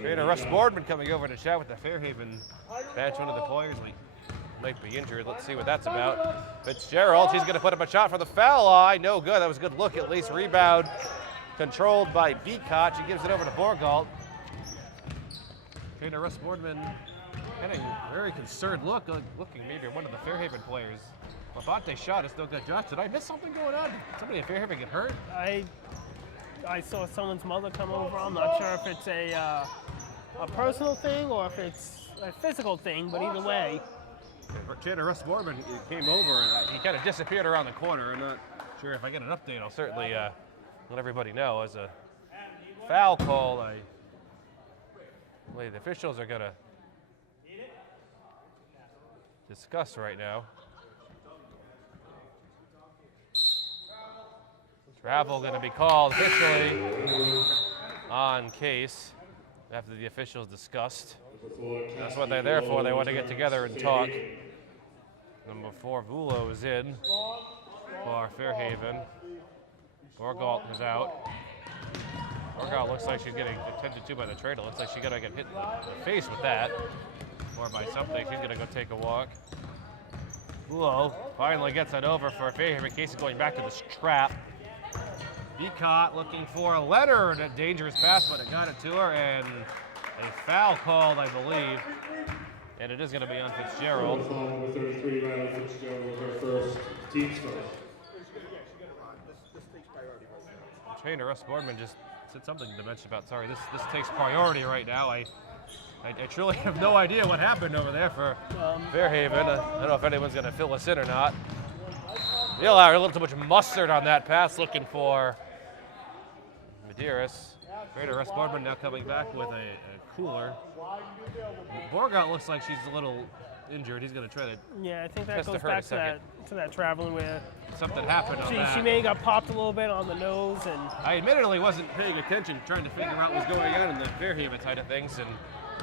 Trainer Russ Boardman coming over to chat with the Fairhaven bench. One of the players might be injured. Let's see what that's about. Fitzgerald, she's going to put up a shot for the foul line. No good. That was a good look at least. Rebound controlled by Beacott. She gives it over to Borgalt. Trainer Russ Boardman getting a very concerned look, looking maybe at one of the Fairhaven players. Labonte shot is no good. Josh, did I miss something going on? Did somebody at Fairhaven get hurt? I saw someone's mother come over. I'm not sure if it's a personal thing or if it's a physical thing, but either way. Trainer Russ Boardman came over and he kind of disappeared around the corner. I'm not sure if I get an update. I'll certainly let everybody know. As a foul call, the officials are going to discuss right now. Travel going to be called officially on Case after the officials discussed. That's what they're there for. They want to get together and talk. Number 4, Vulo is in for Fairhaven. Borgalt is out. Borgalt looks like she's getting attended to by the trainer. Looks like she's going to get hit in the face with that. Or by something. She's going to go take a walk. Vulo finally gets it over for Fairhaven. Case is going back to this trap. Beacott looking for Leonard. A dangerous pass, but it got it to her. And a foul called, I believe. And it is going to be on Fitzgerald. Number 33, Riley Fitzgerald, her first, team's first. Trainer Russ Boardman just said something to mention about, sorry, this takes priority right now. I truly have no idea what happened over there for Fairhaven. I don't know if anyone's going to fill us in or not. Realize a little too much mustard on that pass, looking for Medeiros. Trainer Russ Boardman now coming back with a cooler. Borgalt looks like she's a little injured. He's going to try to Yeah, I think that goes back to that traveling where something happened on that. She may have got popped a little bit on the nose. And I admittedly wasn't paying attention, trying to figure out what was going on in the Fairhaven side of things, and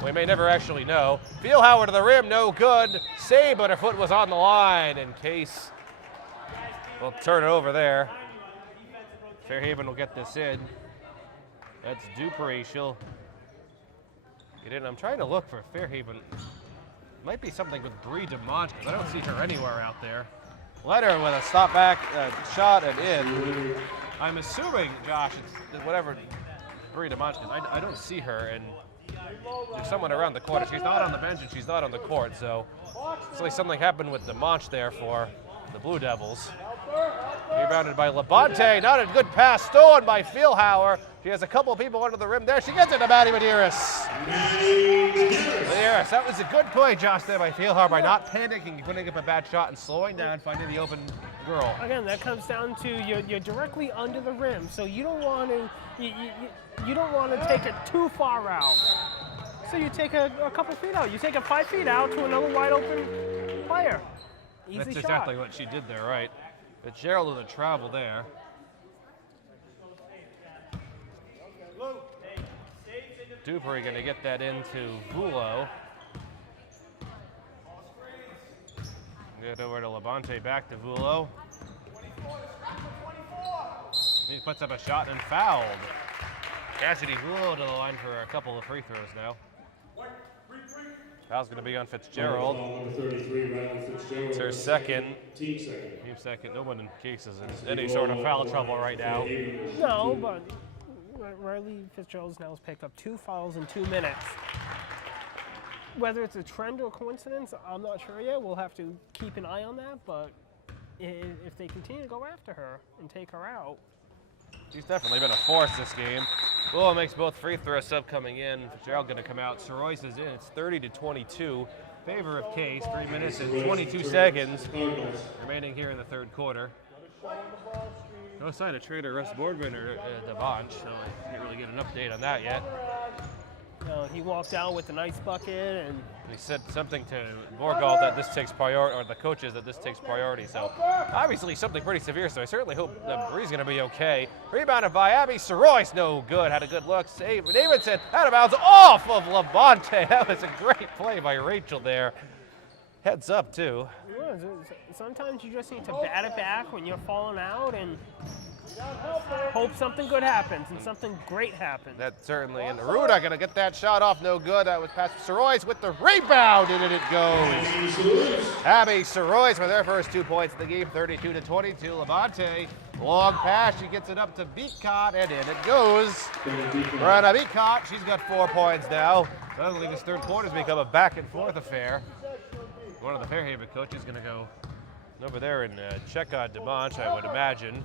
we may never actually know. Feelhauer to the rim, no good. Save, but her foot was on the line in Case. We'll turn it over there. Fairhaven will get this in. That's Dupree. She'll get in. I'm trying to look for Fairhaven. Might be something with Bree DeMont because I don't see her anywhere out there. Leonard with a stop back shot and in. I'm assuming, Josh, it's whatever Bree DeMont is. I don't see her, and there's someone around the corner. She's not on the bench and she's not on the court, so looks like something happened with DeMont there for the Blue Devils. Rebounded by Labonte. Not a good pass. Stolen by Feelhauer. She has a couple of people under the rim there. She gets it to Maddie Medeiros. Medeiros. That was a good play, Josh, there by Feelhauer by not panicking, putting up a bad shot and slowing down, finding the open girl. Again, that comes down to you're directly under the rim, so you don't want to you don't want to take it too far out. So you take a couple feet out. You take it 5 feet out to another wide open player. Easy That's shot. exactly what she did there, right? But Gerald with a travel there. Dupree going to get that into Vulo. Get over to Labonte, back to Vulo. He puts up a shot and fouled. Cassidy Vulo to the line for a couple of free throws now. Foul's going to be on Fitzgerald. Number 33, Riley Fitzgerald. It's her second. Team second. Team second. No one in Case is in any sort of foul trouble right now. No, but Riley Fitzgerald now has picked up 2 fouls in 2 minutes. Whether it's a trend or coincidence, I'm not sure yet. We'll have to keep an eye on that, but if they continue to go after her and take her out. She's definitely been a force this game. Vulo makes both free throws. Sub coming in. Fitzgerald going to come out. Soroyce is in. It's 30-22. Favor of Case. 3 minutes and 22 seconds remaining here in the third quarter. No sign of Trader Russ Boardman or DeVonch, so I can't really get an update on that yet. No, he walked out with a nice bucket, and he said something to Borgall that this takes priority, or the coaches that this takes priority. So obviously something pretty severe. So I certainly hope that Bree's going to be okay. Rebounded by Abby Soroyce, no good. Had a good look. Save Davidson out of bounds off of Labonte. That was a great play by Rachel there. Heads up too. Sometimes you just need to bat it back when you're falling out and hope something good happens and something great happens. That certainly, and Ruda gonna get that shot off, no good. That was past Soroyce with the rebound, and in it goes. Abby Soroyce with her first 2 points of the game, 32-22. Labonte, long pass, she gets it up to Beacott, and in it goes. Rana Beacott, she's got 4 points now. Suddenly this third quarter's become a back and forth affair. One of the Fairhaven coaches is gonna go over there and check on DeMonch, I would imagine.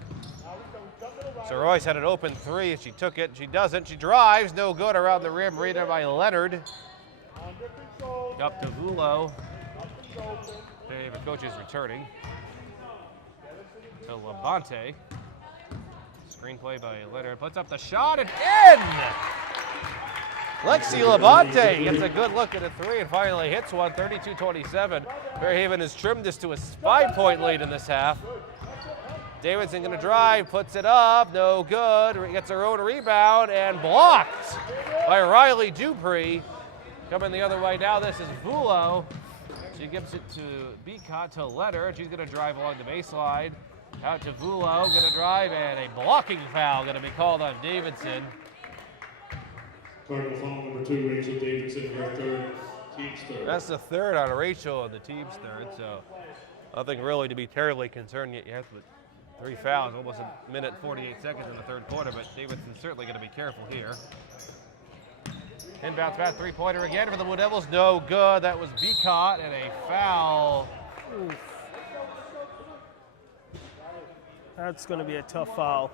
Soroyce had an open three. She took it. She doesn't. She drives. No good around the rim. Reader by Leonard. Up to Vulo. The coach is returning. To Labonte. Screenplay by Leonard. Puts up the shot and in! Lexi Labonte gets a good look at a three and finally hits one, 32-27. Fairhaven has trimmed this to a 5-point lead in this half. Davidson gonna drive, puts it up, no good. Gets her own rebound and blocked by Riley Dupree. Coming the other way now, this is Vulo. She gives it to Beacott to Leonard. She's gonna drive along the baseline. Out to Vulo, gonna drive, and a blocking foul gonna be called on Davidson. Cardinal foul number 2, Rachel Davidson, her third, team's third. That's the third on Rachel and the team's third, so nothing really to be terribly concerned yet. You have to 3 fouls, almost a minute 48 seconds in the third quarter, but Davidson's certainly going to be careful here. Inbounds pass, three-pointer again for the Blue Devils, no good. That was Beacott and a foul. Oof. That's going to be a tough foul.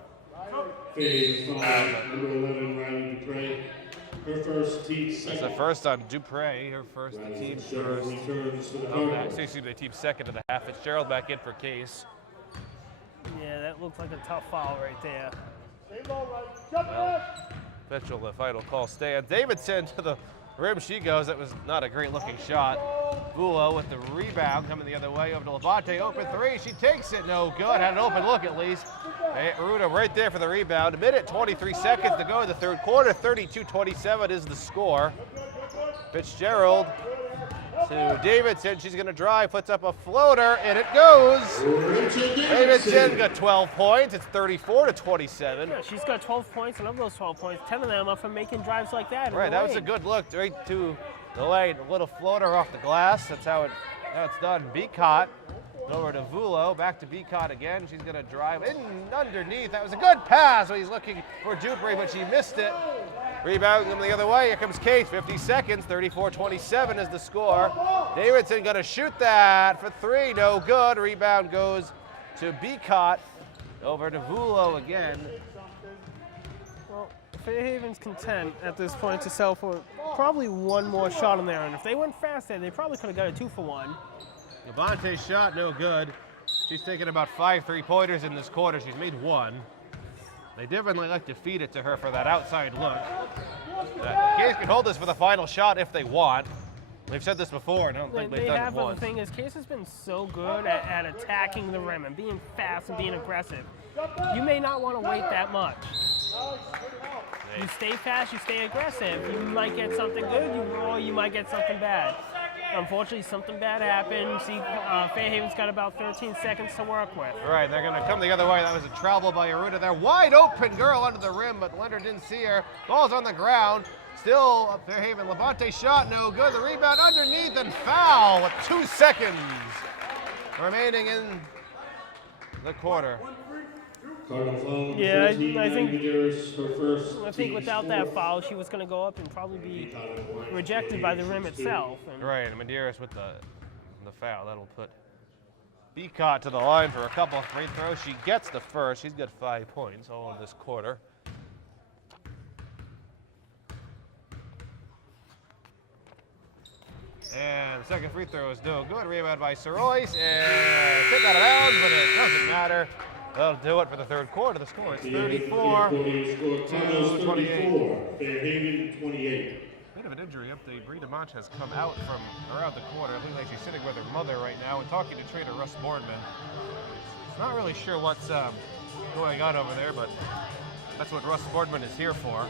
Fairhaven foul, number 11, Riley Dupre. Her first, team second. That's the first on Dupre, her first, the team's first. Returns to the Excuse me, the team's second of the half. Fitzgerald back in for Case. Yeah, that looks like a tough foul right there. Well, Mitchell, the final call stands. Davidson to the rim she goes. That was not a great looking shot. Vulo with the rebound coming the other way over to Labonte. Open three. She takes it. No good. Had an open look at least. Ruda right there for the rebound. A minute 23 seconds to go in the third quarter. 32-27 is the score. Fitzgerald to Davidson. She's going to drive, puts up a floater, and it goes. Davidson got 12 points. It's 34-27. Yeah, she's got 12 points, and of those 12 points, 10 of them are from making drives like that. Right, that was a good look right to the lane. A little floater off the glass. That's how it's done. Beacott over to Vulo. Back to Beacott again. She's going to drive in underneath. That was a good pass. So he's looking for Dupree, but she missed it. Rebounding them the other way. Here comes Case. 50 seconds. 34-27 is the score. Davidson going to shoot that for three. No good. Rebound goes to Beacott. Over to Vulo again. Well, Fairhaven's content at this point to sell for probably one more shot in there. And if they went faster, they probably could have got a 2-for-1. Labonte's shot, no good. She's taken about 5 3-pointers in this quarter. She's made one. They definitely like to feed it to her for that outside look. Case can hold this for the final shot if they want. They've said this before, and I don't think they've done it once. But the thing is, Case has been so good at attacking the rim and being fast and being aggressive. You may not want to wait that much. You stay fast, you stay aggressive. You might get something good, or you might get something bad. Unfortunately, something bad happened. See, Fairhaven's got about 13 seconds to work with. Right, they're going to come the other way. That was a travel by Aruda there. Wide open girl under the rim, but Leonard didn't see her. Ball's on the ground. Still up Fairhaven. Labonte shot, no good. The rebound underneath and foul with 2 seconds remaining in the quarter. Yeah, I think without that foul, she was going to go up and probably be rejected by the rim itself. And right, and Medeiros with the foul. That'll put Beacott to the line for a couple of free throws. She gets the first. She's got 5 points all in this quarter. And the second free throw is no good. Rebound by Soroyce, and hit out of bounds, but it doesn't matter. That'll do it for the third quarter. The score is 34-28. Fairhaven 28. Bit of an injury update. Bree DeMonch has come out from around the corner. It looks like she's sitting with her mother right now and talking to trainer Russ Boardman. Not really sure what's going on over there, but that's what Russ Boardman is here for.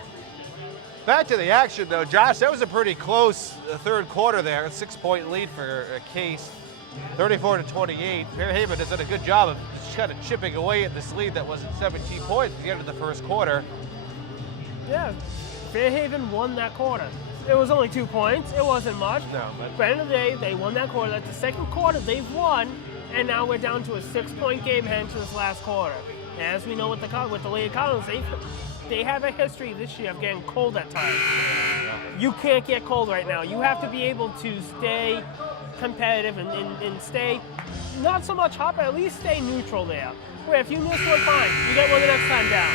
Back to the action, though, Josh. That was a pretty close third quarter there. A 6-point lead for Case, 34-28. Fairhaven has done a good job of just kind of chipping away at this lead that was at 17 points at the end of the first quarter. Yeah, Fairhaven won that quarter. It was only 2 points. It wasn't much. No, but at the end of the day, they won that quarter. That's the second quarter they've won, and now we're down to a 6-point game heading to this last quarter. And as we know with the Lady Cardinals, they have a history this year of getting cold at times. You can't get cold right now. You have to be able to stay competitive and stay not so much hot, but at least stay neutral there. Where if you miss one, fine, you get one the next time down.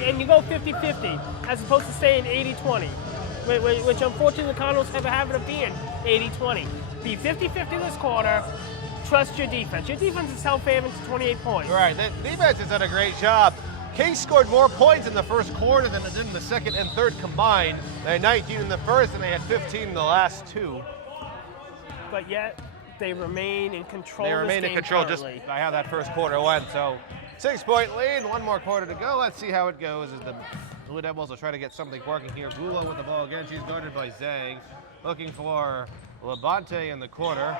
And you go 50-50 as opposed to staying 80-20, which unfortunately the Cardinals have a habit of being 80-20. Be 50-50 this quarter. Trust your defense. Your defense has held Fairhaven to 28 points. Right, the defense has done a great job. Case scored more points in the first quarter than it did in the second and third combined. They had 19 in the first and they had 15 in the last two. But yet, they remain in control. They remain in control currently, just by how that first quarter went. So 6-point lead, one more quarter to go. Let's see how it goes as the Blue Devils will try to get something working here. Gulo with the ball again. She's guarded by Zhang. Looking for Labonte in the corner.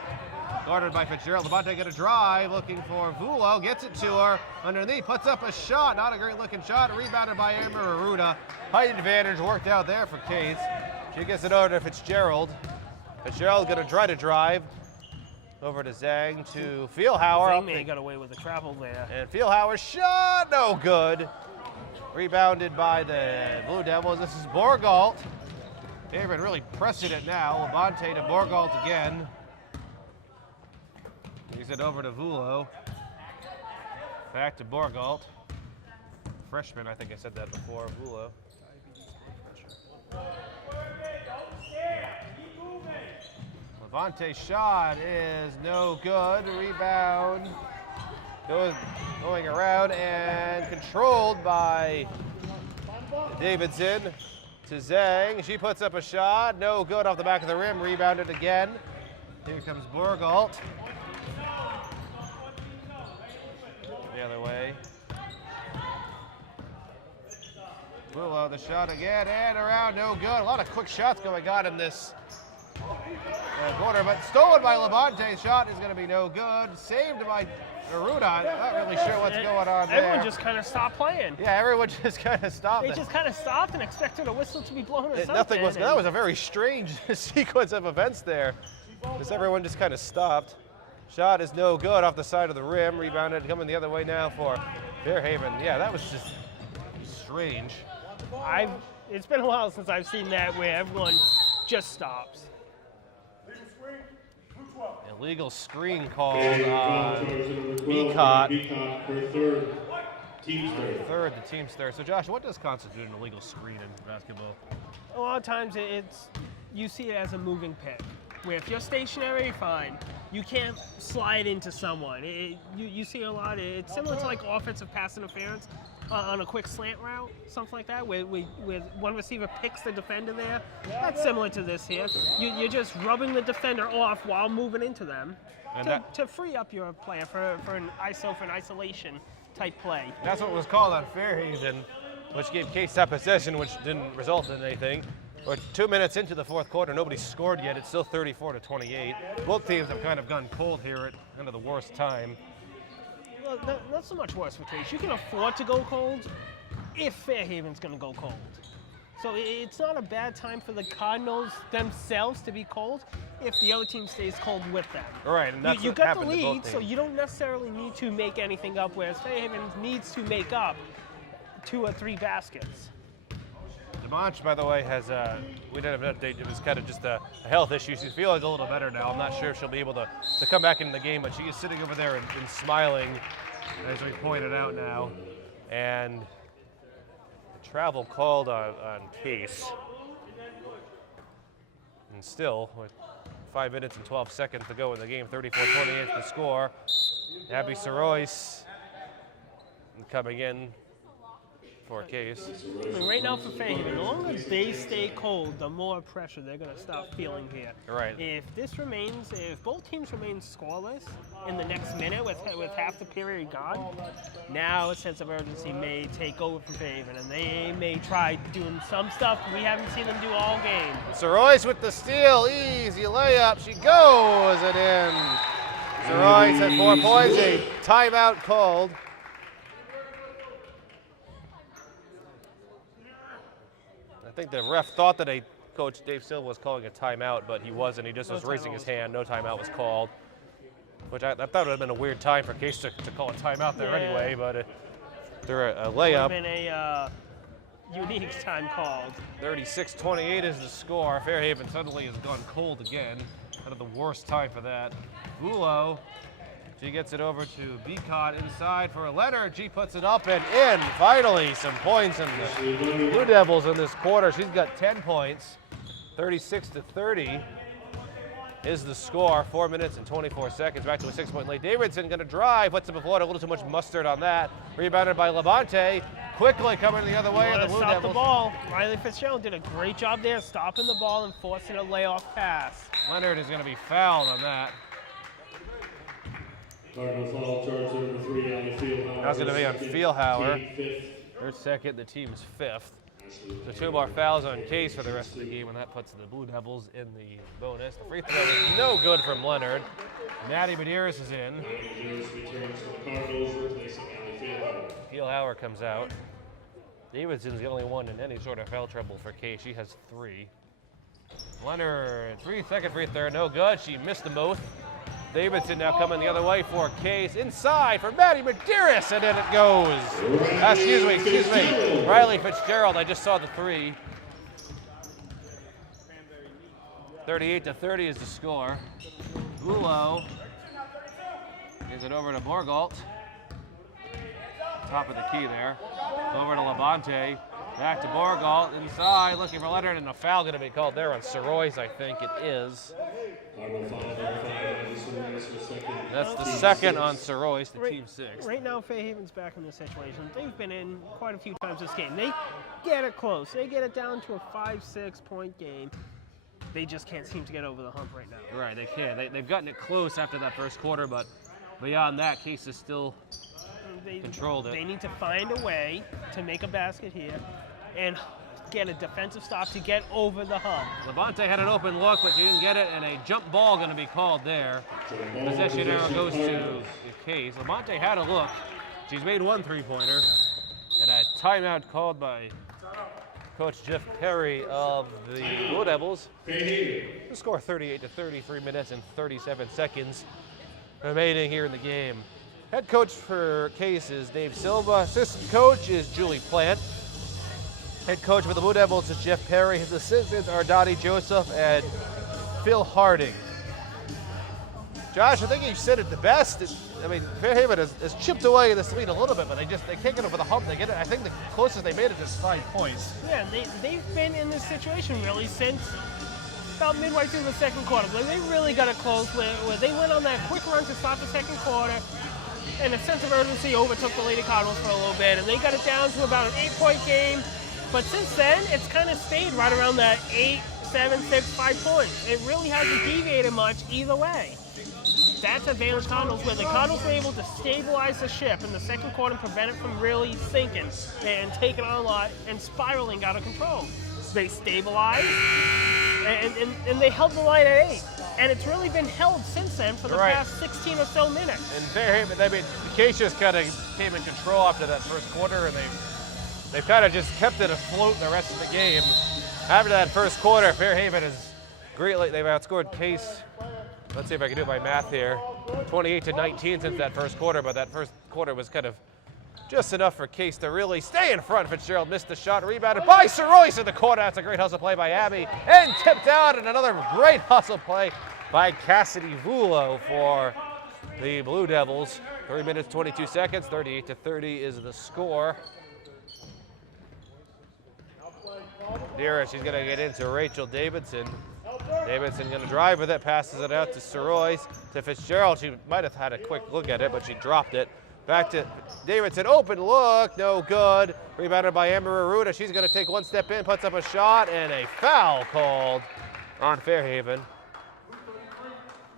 Guarded by Fitzgerald. Labonte got a drive. Looking for Vulo. Gets it to her. Underneath. Puts up a shot. Not a great looking shot. Rebounded by Amber Aruda. Height advantage worked out there for Case. She gets it over to Fitzgerald. Fitzgerald going to try to drive. Over to Zhang to Feelhauer. Zhang may have got away with the travel there. And Feelhauer's shot, no good. Rebounded by the Blue Devils. This is Borgalt. They've been really pressing it now. Labonte to Borgalt again. Gives it over to Vulo. Back to Borgalt. Freshman, I think I said that before, Vulo. Lavante's shot is no good. Rebound going around and controlled by Davidson to Zhang. She puts up a shot. No good off the back of the rim. Rebounded again. Here comes Borgalt. The other way. Willow, the shot again and around. No good. A lot of quick shots going on in this quarter, but stolen by Labonte. Shot is going to be no good. Saved by Aruda. Not really sure what's going on there. Everyone just kind of stopped playing. Yeah, everyone just kind of stopped. They just kind of stopped and expected a whistle to be blown or something. Nothing was. That was a very strange sequence of events there. Because everyone just kind of stopped. Shot is no good off the side of the rim. Rebounded coming the other way now for Fairhaven. Yeah, that was just strange. It's been a while since I've seen that where everyone just stops. Illegal screen called on Beacott. Third, the team's third. So Josh, what does constitute an illegal screen in basketball? A lot of times you see it as a moving pick. Where if you're stationary, fine. You can't slide into someone. You see a lot. It's similar to like offensive pass interference on a quick slant route, something like that, where one receiver picks the defender there. That's similar to this here. You're just rubbing the defender off while moving into them to free up your player for an isolation type play. That's what was called on Fairhaven, which gave Case that possession, which didn't result in anything. We're 2 minutes into the fourth quarter. Nobody's scored yet. It's still 34-28. Both teams have kind of gone cold here at kind of the worst time. Well, not so much worse for Case. You can afford to go cold if Fairhaven's going to go cold. So it's not a bad time for the Cardinals themselves to be cold if the other team stays cold with them. Right, and that's you what got happened the to both lead, teams. so you don't necessarily need to make anything up, whereas Fairhaven needs to make up 2 or 3 baskets. DeMonch, by the way, has we didn't have an update. It was kind of just a health issue. She's feeling a little better now. I'm not sure if she'll be able to come back into the game, but she is sitting over there and smiling, as we pointed out now. And the travel called on Case. And still, with 5 minutes and 12 seconds to go in the game, 34-28 the score. Abby Sorois coming in for Case. I mean, right now for Fairhaven, the longer they stay cold, the more pressure they're going to start feeling here. Right. If both teams remain scoreless in the next minute with half the period gone, now a sense of urgency may take over from Fairhaven, and they may try doing some stuff we haven't seen them do all game. Sorois with the steal, easy layup, she goes and in. Sorois had 4 points, a timeout called. I think the ref thought that Coach Dave Silva was calling a timeout, but he wasn't. He just was raising his hand. No timeout was called, which I thought would have been a weird time for Case to call a timeout there anyway, but they're a layup. Would have been a unique time called. 36-28 is the score. Fairhaven suddenly has gone cold again. Kind of the worst time for that. Vulo, she gets it over to Beacott inside for Leonard. She puts it up and in. Finally, some points in the Blue Devils in this quarter. She's got 10 points. 36-30 is the score. 4 minutes and 24 seconds. Back to a 6-point lead. Davidson going to drive. Puts it before. A little too much mustard on that. Rebounded by Levante. Quickly coming the other way. And the Blue Stop Devils. the ball. Riley Fitzgerald did a great job there, stopping the ball and forcing a layoff pass. Leonard is going to be fouled on that. Cardinal foul charge number 3 on the Fieldhauer. That's going to be on Fieldhauer. Her second, the team's 5th. So 2 more fouls on Case for the rest of the game, and that puts the Blue Devils in the bonus. The free throw is no good from Leonard. Maddie Medeiros is in. Medeiros returns for the Cardinals, replacing Ali Fieldhauer. Fieldhauer comes out. Davidson's the only one in any sort of foul trouble for Case. She has 3. Leonard, 3-second free throw, no good. She missed them both. Davidson now coming the other way for Case. Inside for Maddie Medeiros, and in it goes. Excuse me. Riley Fitzgerald, I just saw the 3. 38-30 is the score. Vulo gives it over to Borgalt. Top of the key there. Over to Levante. Back to Borgalt. Inside, looking for Leonard, and a foul going to be called there on Sorois, I think it is. That's the second on Sorois, the team 6. Right now, Fairhaven's back in this situation. They've been in quite a few times this game. They get it close. They get it down to a 5-6 point game. They just can't seem to get over the hump right now. Right, they can. They've gotten it close after that first quarter, but beyond that, Case is still controlled it. They need to find a way to make a basket here and get a defensive stop to get over the hump. Levante had an open look, but she didn't get it, and a jump ball going to be called there. Possession arrow goes to the Case. Levante had a look. She's made 1 3-pointer, and a timeout called by Coach Jeff Perry of the Blue Devils. The score 38-30, 3 minutes and 37 seconds remaining here in the game. Head coach for Case is Dave Silva. Assistant coach is Julie Plant. Head coach for the Blue Devils is Jeff Perry. His assistants are Dottie Joseph and Phil Harding. Josh, I think you said it the best. Fairhaven has chipped away this lead a little bit, but they can't get over the hump. They get it. I think the closest they made it is 5 points. Yeah, they've been in this situation really since about midway through the second quarter. They really got it close where they went on that quick run to start the second quarter, and a sense of urgency overtook the Lady Cardinals for a little bit, and they got it down to about an 8-point game. But since then, it's kind of stayed right around that 8, 7, 6, 5 points. It really hasn't deviated much either way. That's advantage Cardinals, where the Cardinals were able to stabilize the ship in the second quarter and prevent it from really sinking and taking on a lot and spiraling out of control. They stabilized, and they held the line at 8. And it's really been held since then for the past 16 or so minutes. And Fairhaven, the Case just kind of came in control after that first quarter, and they've kind of just kept it afloat the rest of the game. After that first quarter, Fairhaven has greatly, they've outscored Case. Let's see if I can do my math here. 28-19 since that first quarter, but that first quarter was kind of just enough for Case to really stay in front. Fitzgerald missed the shot, rebounded by Sorois in the corner. That's a great hustle play by Abby, and tipped out, and another great hustle play by Cassidy Vulo for the Blue Devils. 3 minutes, 22 seconds, 38-30 is the score. Dira, she's gonna get into Rachel Davidson. Davidson gonna drive with it, passes it out to Sorois, to Fitzgerald. She might have had a quick look at it, but she dropped it. Back to Davidson, open look, no good. Rebounded by Amber Aruda. She's going to take one step in, puts up a shot, and a foul called on Fairhaven.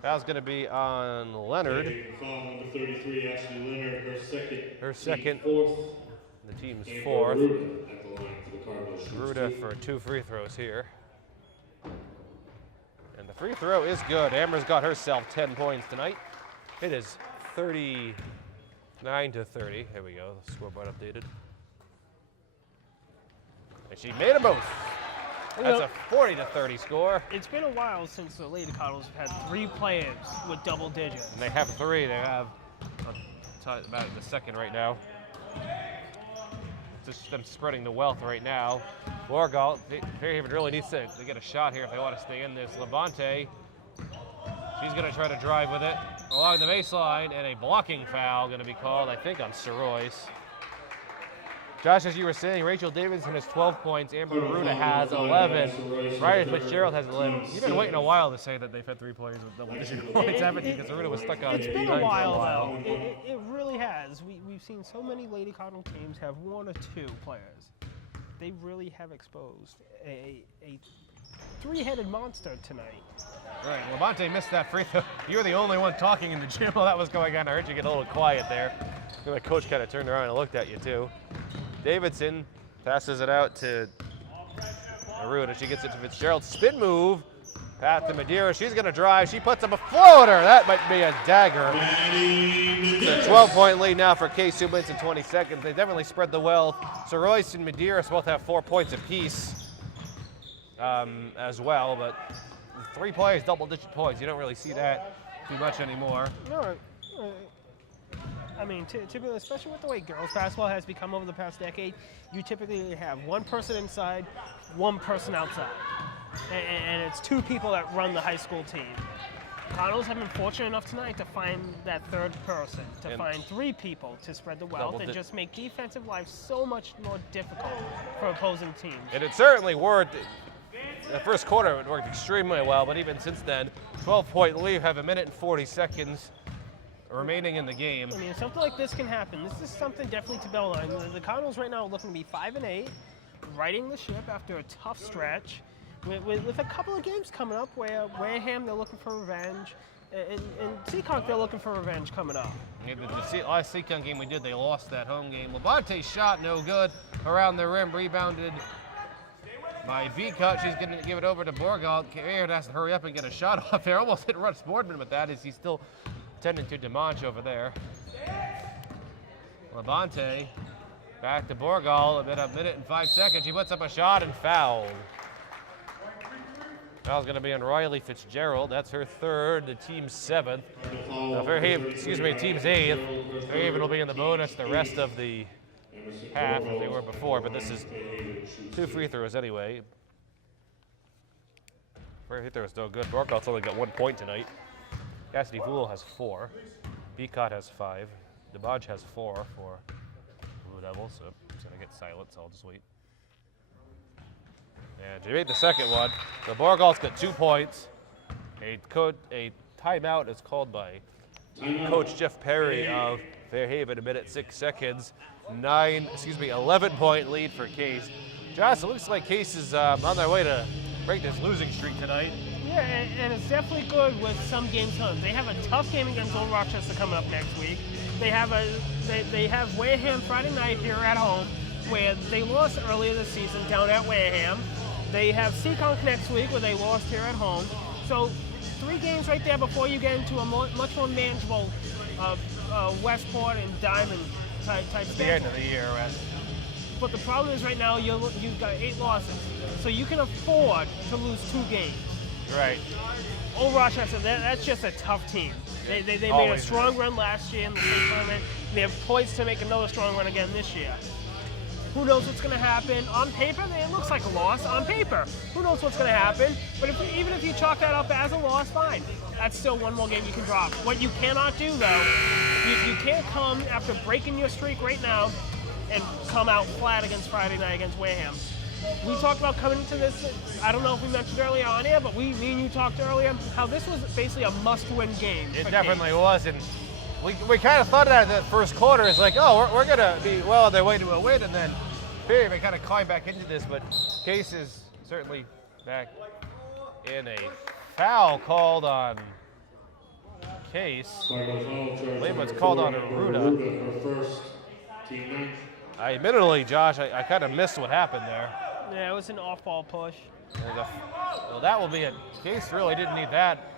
Foul's going to be on Leonard. Foul number 33, Ashley Leonard, Her second. fourth. The team's Amber fourth. Aruda at the line for the Cardinals. Aruda for 2 free throws here. And the free throw is good. Amber's got herself 10 points tonight. It is 39-30. Here we go, the scoreboard updated. And she made them both. That's a 40-30 score. It's been a while since the Lady Cardinals have had 3 players with double digits. And they have 3. They have about the second right now. Just them spreading the wealth right now. Borgalt, Fairhaven really needs to get a shot here if they want to stay in this. Levante, she's going to try to drive with it along the baseline, and a blocking foul going to be called, I think, on Soroyce. Josh, as you were saying, Rachel Davidson has 12 points, Amber Aruda has 11, Ryan Fitzgerald has 11. You've been waiting a while to say that they've had 3 players with double-digit points, haven't you? Because Aruda was stuck on. It's been a while, though. It really has. We've seen so many Lady Cardinal teams have 1 or 2 players. They really have exposed a 3-headed monster tonight. Right, Levante missed that free throw. You were the only one talking in the gym while that was going on. I heard you get a little quiet there. The coach kind of turned around and looked at you, too. Davidson passes it out to Aruda. She gets it to Fitzgerald. Spin move. Path to Madeira. She's going to drive. She puts up a floater. That might be a dagger. It's a 12-point lead now for Case, 2 minutes and 20 seconds. They definitely spread the wealth. So Royce and Madeira both have 4 points apiece as well. But 3 players, double-digit points. You don't really see that too much anymore. No, I mean, typically, especially with the way girls basketball has become over the past decade, you typically have 1 person inside, 1 person outside. And it's 2 people that run the high school team. Cardinals have been fortunate enough tonight to find that 3rd person, to find 3 people to spread the wealth and just make defensive life so much more difficult for opposing teams. And it certainly worked. In the first quarter, it worked extremely well, but even since then, 12-point lead, have 1 minute and 40 seconds remaining in the game. I mean, something like this can happen. This is something definitely to build on. The Cardinals right now are looking to be 5-8, righting the ship after a tough stretch, with a couple of games coming up where Wareham, they're looking for revenge, and Seekonk, they're looking for revenge coming up. Yeah, the last Seekonk game we did, they lost that home game. Levante's shot no good around the rim, rebounded by V-Cut. She's going to give it over to Borgalt. Aaron has to hurry up and get a shot off there. Almost hit Russ Boardman with that as he's still tending to Demonch over there. Levante back to Borgalt. A minute and 5 seconds. She puts up a shot and fouled. Foul's going to be on Riley Fitzgerald. That's her 3rd, the team's 7th. Fairhaven, team's 8th. Fairhaven will be in the bonus the rest of the half as they were before, but this is 2 free throws anyway. Free throws no good. Borgalt's only got 1 point tonight. Cassidy Fool has 4. Beacott has 5. DeBodge has 4 for Blue Devils, so it's going to get silent, so I'll just wait. And she made the second one. So Borgalt's got 2 points. A timeout is called by Coach Jeff Perry of Fairhaven, 1 minute 6 seconds. 11-point lead for Case. Josh, it looks like Case is on their way to break this losing streak tonight. Yeah, and it's definitely good with some games home. They have a tough game against Old Rochester coming up next week. They have Wareham Friday night here at home, where they lost earlier this season down at Wareham. They have Seekonk next week, where they lost here at home. So 3 games right there before you get into a much more manageable Westport and Diamond type It's the end of the year, right? But the problem is right now you've got 8 losses, so you can afford to lose 2 games. Right. Old Rochester, that's just a tough team. They made a strong run last year in the state tournament. They have poised to make another strong run again this year. Who knows what's going to happen? On paper, it looks like a loss. On paper, who knows what's going to happen? But even if you chalk that up as a loss, fine. That's still 1 more game you can drop. What you cannot do, though, you can't come after breaking your streak right now and come out flat against Friday night against Wareham. We talked about coming into this, I don't know if we mentioned earlier on air, but me and you talked earlier, how this was basically a must-win game. It definitely was, and we kind of thought of that in the first quarter. It's like, oh, we're going to be well on their way to a win, and then Fairhaven kind of climbed back into this, but Case is certainly back in a foul called on Case. I believe what's called on Aruda. Her first team ninth. Admittedly, Josh, I kind of missed what happened there. Yeah, it was an off-ball push. Well, that will be it. Case really didn't need that.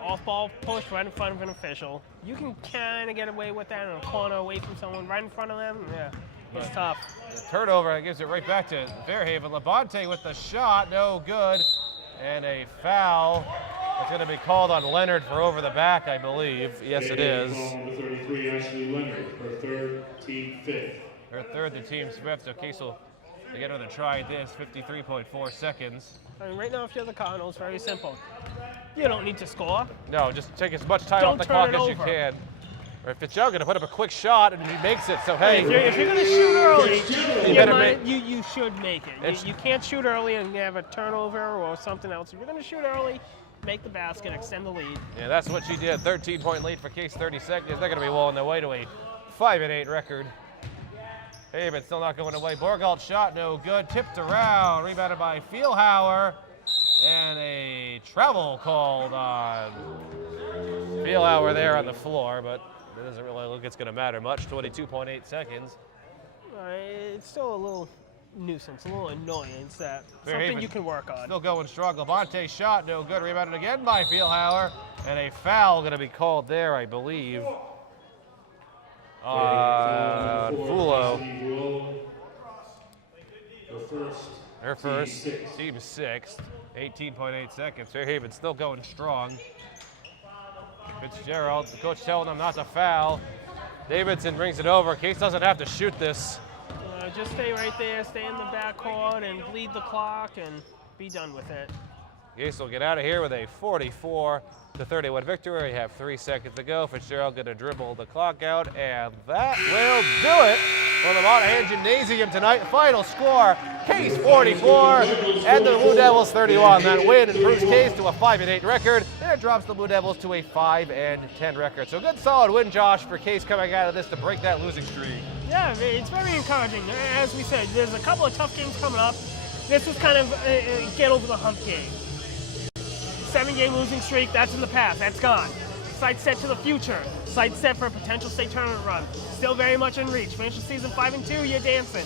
Off-ball push right in front of an official. You can kind of get away with that in a corner away from someone right in front of them. Yeah, it's tough. The turnover gives it right back to Fairhaven. Labonte with the shot, no good. And a foul. It's going to be called on Leonard for over the back, I believe. Yes, it is. Number 33, Ashley Leonard, her third, team fifth. Her third, the team's fifth, so Case will get another try at this, 53.4 seconds. I mean, right now, if you're the Cardinals, very simple. You don't need to score. No, just take as much time off the clock as you can. Or if Fitzgerald going to put up a quick shot and he makes it, so hey. If you're going to shoot early, you should make it. You can't shoot early and have a turnover or something else. If you're going to shoot early, make the basket, extend the lead. Yeah, that's what she did. 13-point lead for Case, 30 seconds. They're going to be well on their way to a 5-8 record. Haven still not going away. Borgalt shot, no good. Tipped around, rebounded by Feelhauer. And a travel called on Feelhauer there on the floor, but it doesn't really look it's going to matter much. 22.8 seconds. It's still a little nuisance, a little annoyance that Fairhaven something you can work on. Still going strong. Labonte shot, no good. Rebounded again by Feelhauer. And a foul going to be called there, I believe. Fulo. Her first, team sixth, 18.8 seconds. Fairhaven still going strong. Fitzgerald, the coach telling them not to foul. Davidson brings it over. Case doesn't have to shoot this. Just stay right there, stay in the backcourt and bleed the clock and be done with it. Case will get out of here with a 44-31 victory. We have 3 seconds to go. Fitzgerald going to dribble the clock out, and that will do it for the Monahan Gymnasium tonight. Final score, Case 44 and the Blue Devils 31. That win improves Case to a 5-8 record, and it drops the Blue Devils to a 5-10 record. So good solid win, Josh, for Case coming out of this to break that losing streak. Yeah, it's very encouraging. As we said, there's a couple of tough games coming up. This was kind of a get over the hump game. 7-game losing streak, that's in the past, that's gone. Sights set to the future. Sights set for a potential state tournament run. Still very much in reach. Finish the season 5-2, you're dancing.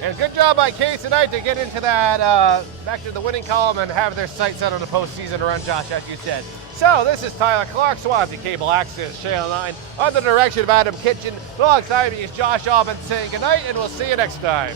And good job by Case tonight to get into that, back to the winning column and have their sights set on the postseason run, Josh, as you said. So this is Tyler Clark, Swansea Cable Access Channel 9, under the direction of Adam Kitchen. Alongside me is Josh Alban saying goodnight, and we'll see you next time.